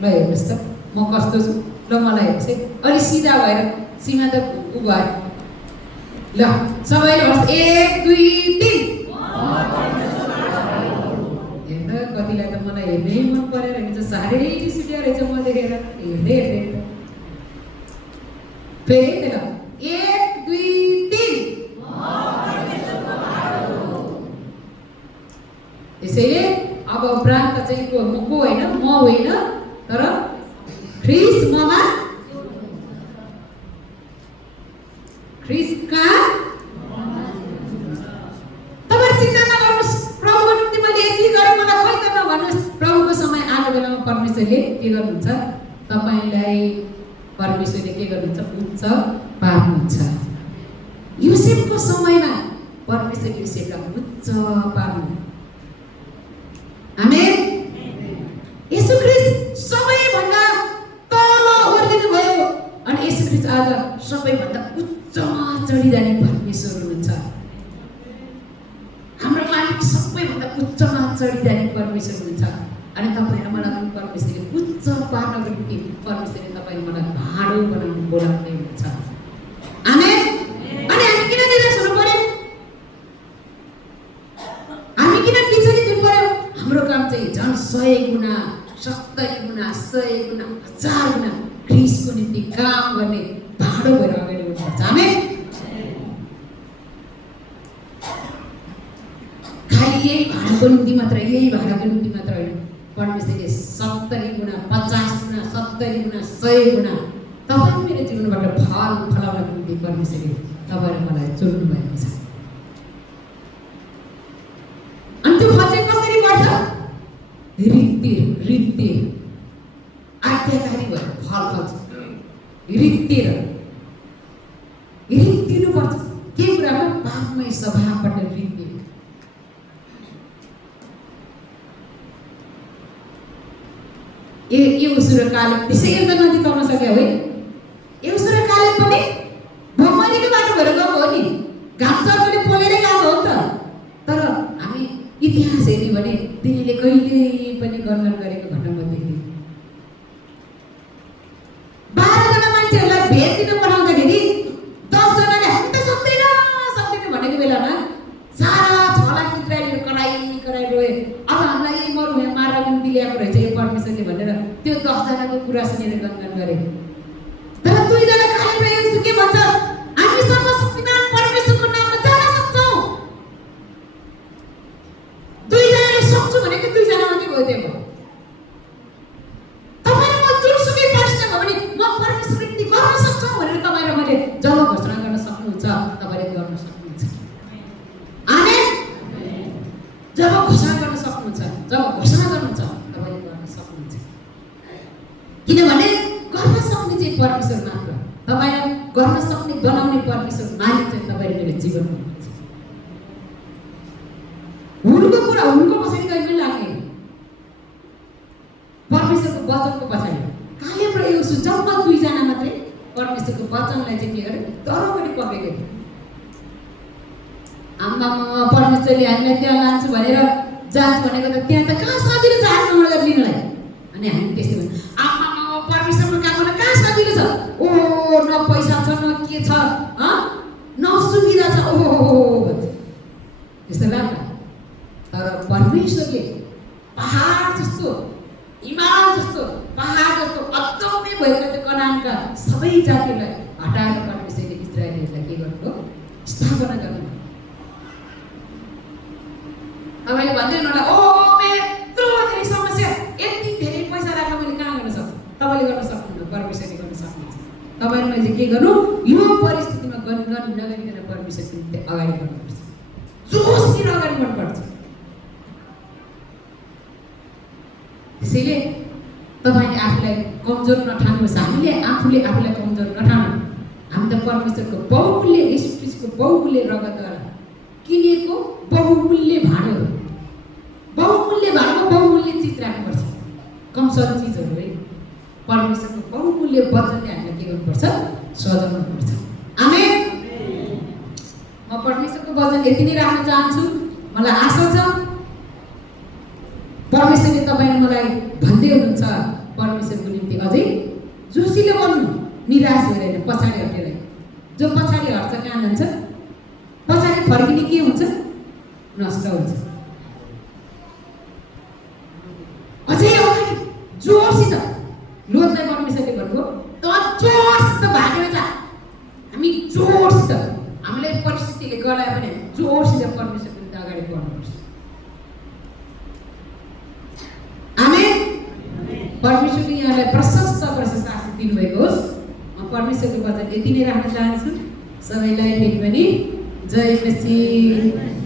ल हेर्नुहोस् त म कस्तो छु, ल मलाई हेर्नुहोस् है। अलि सिधा भएर सीमा त उ भयो। ल सबैले भन्नुहोस् 1 2 3। हेर्न कतिलाई त मलाई हेर्नै मन परेर हुन्छ, साह्रै सिधा रहेछ म देखेर हेर्दै हेर्दै। फेरि ल 1 2 3। त्यसैले अब प्रान्त चाहिँ को होइन, म होइन, तर ख्रिस्ट ममा, ख्रिस्ट कहाँ? तपाईँ चिन्ता नगर्नुहोस्, प्रभुको निम्ति मैले यति गरेँ मलाई खै त नभन्नुहोस्। प्रभुको समय आएको बेलामा परमेश्वरले के गर्नुहुन्छ? तपाईँलाई परमेश्वरले के गर्नुहुन्छ? उच्च पार्नुहुन्छ। योसेफको समयमा परमेश्वरले योसेफलाई उच्च पार्नु। आमेन। येशू ख्रिस्ट सबैभन्दा तल ओर्लिनु भयो अनि येशू ख्रिस्ट आज सबैभन्दा उच्चमा चढिरहने परमेश्वर हुनुहुन्छ। हाम्रो मालिक सबैभन्दा उच्चमा चढिरहने परमेश्वर हुनुहुन्छ। अनि तपाईँ र मलाई पनि परमेश्वरले उच्च पार्नको निम्ति परमेश्वरले तपाईँ मलाई भाँडो बनाउनु बोलाउँदै हुनुहुन्छ। आमेन। अनि हामी किन निराश हुनु पर्यो? हामी किन विचलित हुनु पर्यो? हाम्रो काम चाहिँ झन् 100 गुणा 70 गुणा 100 गुणा 1000 गुणा ख्रिस्टको निम्ति काम गर्ने भाँडो भएर अगाडि बढ्नुपर्छ। आमेन। खालि यही भाँडोको निम्ति मात्र, यही भाँडोको निम्ति मात्र होइन, परमेश्वरले 70 गुणा 50 गुणा 70 गुणा 100 गुणा तपाईँ मेरो जीवनबाट फल फलाउनको निम्ति परमेश्वरले तपाईँ र मलाई चुन्नु भएको छ। अनि त्यो फल चाहिँ कसरी बढ्छ? रित्ते आज्ञाकारी भएर फल फल्छ। रित्तिनुपर्छ। के कुरामा? पापमै स्वभावबाट रित्तिनु। येशू र कालेब त्यसै एउटा नदी तर्न सक्यो होइन? येशू र कालेब पनि भोकमरीको बाटो भएर गएको हो नि, घाम चर्कोले पोलेरै गएको हो नि त। तर हामी इतिहास हेर्ने भने तिनीले कहिले पनि गणना गरेको घटना म देख्दिनँ। 12 जना मान्छेहरूलाई भेट दिन पठाउँदाखेरि 10 जनाले हामी त सक्दैन भनेको बेलामा सारा 6 लाख इजरायलीहरू कराई रोए। अब हामीलाई मरुभूमिमा मारेर निम्ति ल्याएको रहेछ यो परमेश्वरले भनेर त्यो 10 जनाको कुरा सुनेर गणना गरे। तर 2 जना कालेब र योशुवा के भन्छ, हामी सर्वशक्तिमान परमेश्वरको नाममा जान सक्छौँ। 2 जनाले सक्छु भनेको 2 जना मात्रै भयो त्यो। तपाईँ म जुनसुकै परिस्थिति भयो भने म परमेश्वरको निम्ति गर्न सक्छु भनेर तपाईँ र मैले जब घोषणा गर्न सक्नुहुन्छ तपाईले गर्न सक्नुहुन्छ। आमेन। जब घोषणा गर्न सक्नुहुन्छ तपाईले गर्न सक्नुहुन्छ। किनभने गर्न सक्ने चाहिँ परमेश्वर मात्र। तपाईलाई गर्न सक्ने बनाउने परमेश्वर मालिक चाहिँ तपाईले मेरो जीवनमा हुनुहुन्छ। हुनुको पछाडि कहिले लाग्ने परमेश्वरको वचनको पछाडि कालेब र योशुवा जम्मा 2 जना मात्रै परमेश्वरको वचनलाई चाहिँ के गरे तराउरी पक्रेको थियो। आम्मा परमेश्वरले हामीलाई त्यहाँ लान्छु भनेर जान्छ भनेको त त्यहाँ त कहाँ सजिलो छ आफ्नो मर्गर लिनलाई। अनि हामी त्यस्तै भन्छ आम्मा परमेश्वरको काम गर्न कहाँ सजिलो छ, ओ न पैसा छ न के छ न सुविधा छ ओ भन्छ त्यस्तो लाग्छ। तर परमेश्वरले पहाड जस्तो हिमाल जस्तो पहाड जस्तो अदम्य भएका त्यो कनानका सबै जातिहरूलाई हटाएर परमेश्वरले इजरायलीहरूलाई के गर्नुभयो स्थापना गर्नुभयो। तपाईले भन्दै हुनुहुन्छ ओ मेरो यत्रो धेरै समस्या यति धेरै पैसा राख्न मैले कहाँ गर्न सक्छु। तपाईले गर्न सक्नुहुन्छ, परमेश्वरले गर्न सक्नुहुन्छ। तपाईले मैले के गर्नु यो परिस्थितिमा गणना नगरिकन परमेश्वरको निम्ति अगाडि बढ्नुपर्छ, जोसतिर अगाडि बढ्नुपर्छ। त्यसैले तपाईले आफूलाई कमजोर नठान्नुहोस्। हामीले आफूले आफूलाई कमजोर नठानौँ। हामी त परमेश्वरको बहुमूल्य यीशु ख्रीष्टको बहुमूल्य रगतद्वारा किनेको बहुमूल्य भाँडो हो। बहुमूल्य भाँडोमा बहुमूल्य चिज राख्नुपर्छ, कमसल चिजहरू है। परमेश्वरको बहुमूल्य वचनले हामीलाई के गर्नुपर्छ सजाउनुपर्छ। आमेन। म परमेश्वरको वचन यति नै राख्न चाहन्छु। मलाई आशा छ परमेश्वरले तपाईले मलाई भन्दै हुनुहुन्छ परमेश्वरको निम्ति अझै जोसिलो बन्नु, निराश भएर पछाडि हटेर। जो पछाडि हट्छ कहाँ जान्छ, पछाडि फर्किने के हुन्छ नष्ट हुन्छ। अझै अगाडि जोडसित लोतलाई परमेश्वरले भन्नुभयो त जोडसित भागेर जा। हामी जोडसित हामीलाई परिस्थितिले गरायो भने जोडसित परमेश्वरको निम्ति अगाडि बढ्नुपर्छ। आमेन। परमेश्वरले यहाँलाई प्रशस्त आशीष दिनुभएको होस्। म परमेश्वरको वचन यति नै राख्न चाहन्छु। सबैलाई फेरि पनि जय मसीह।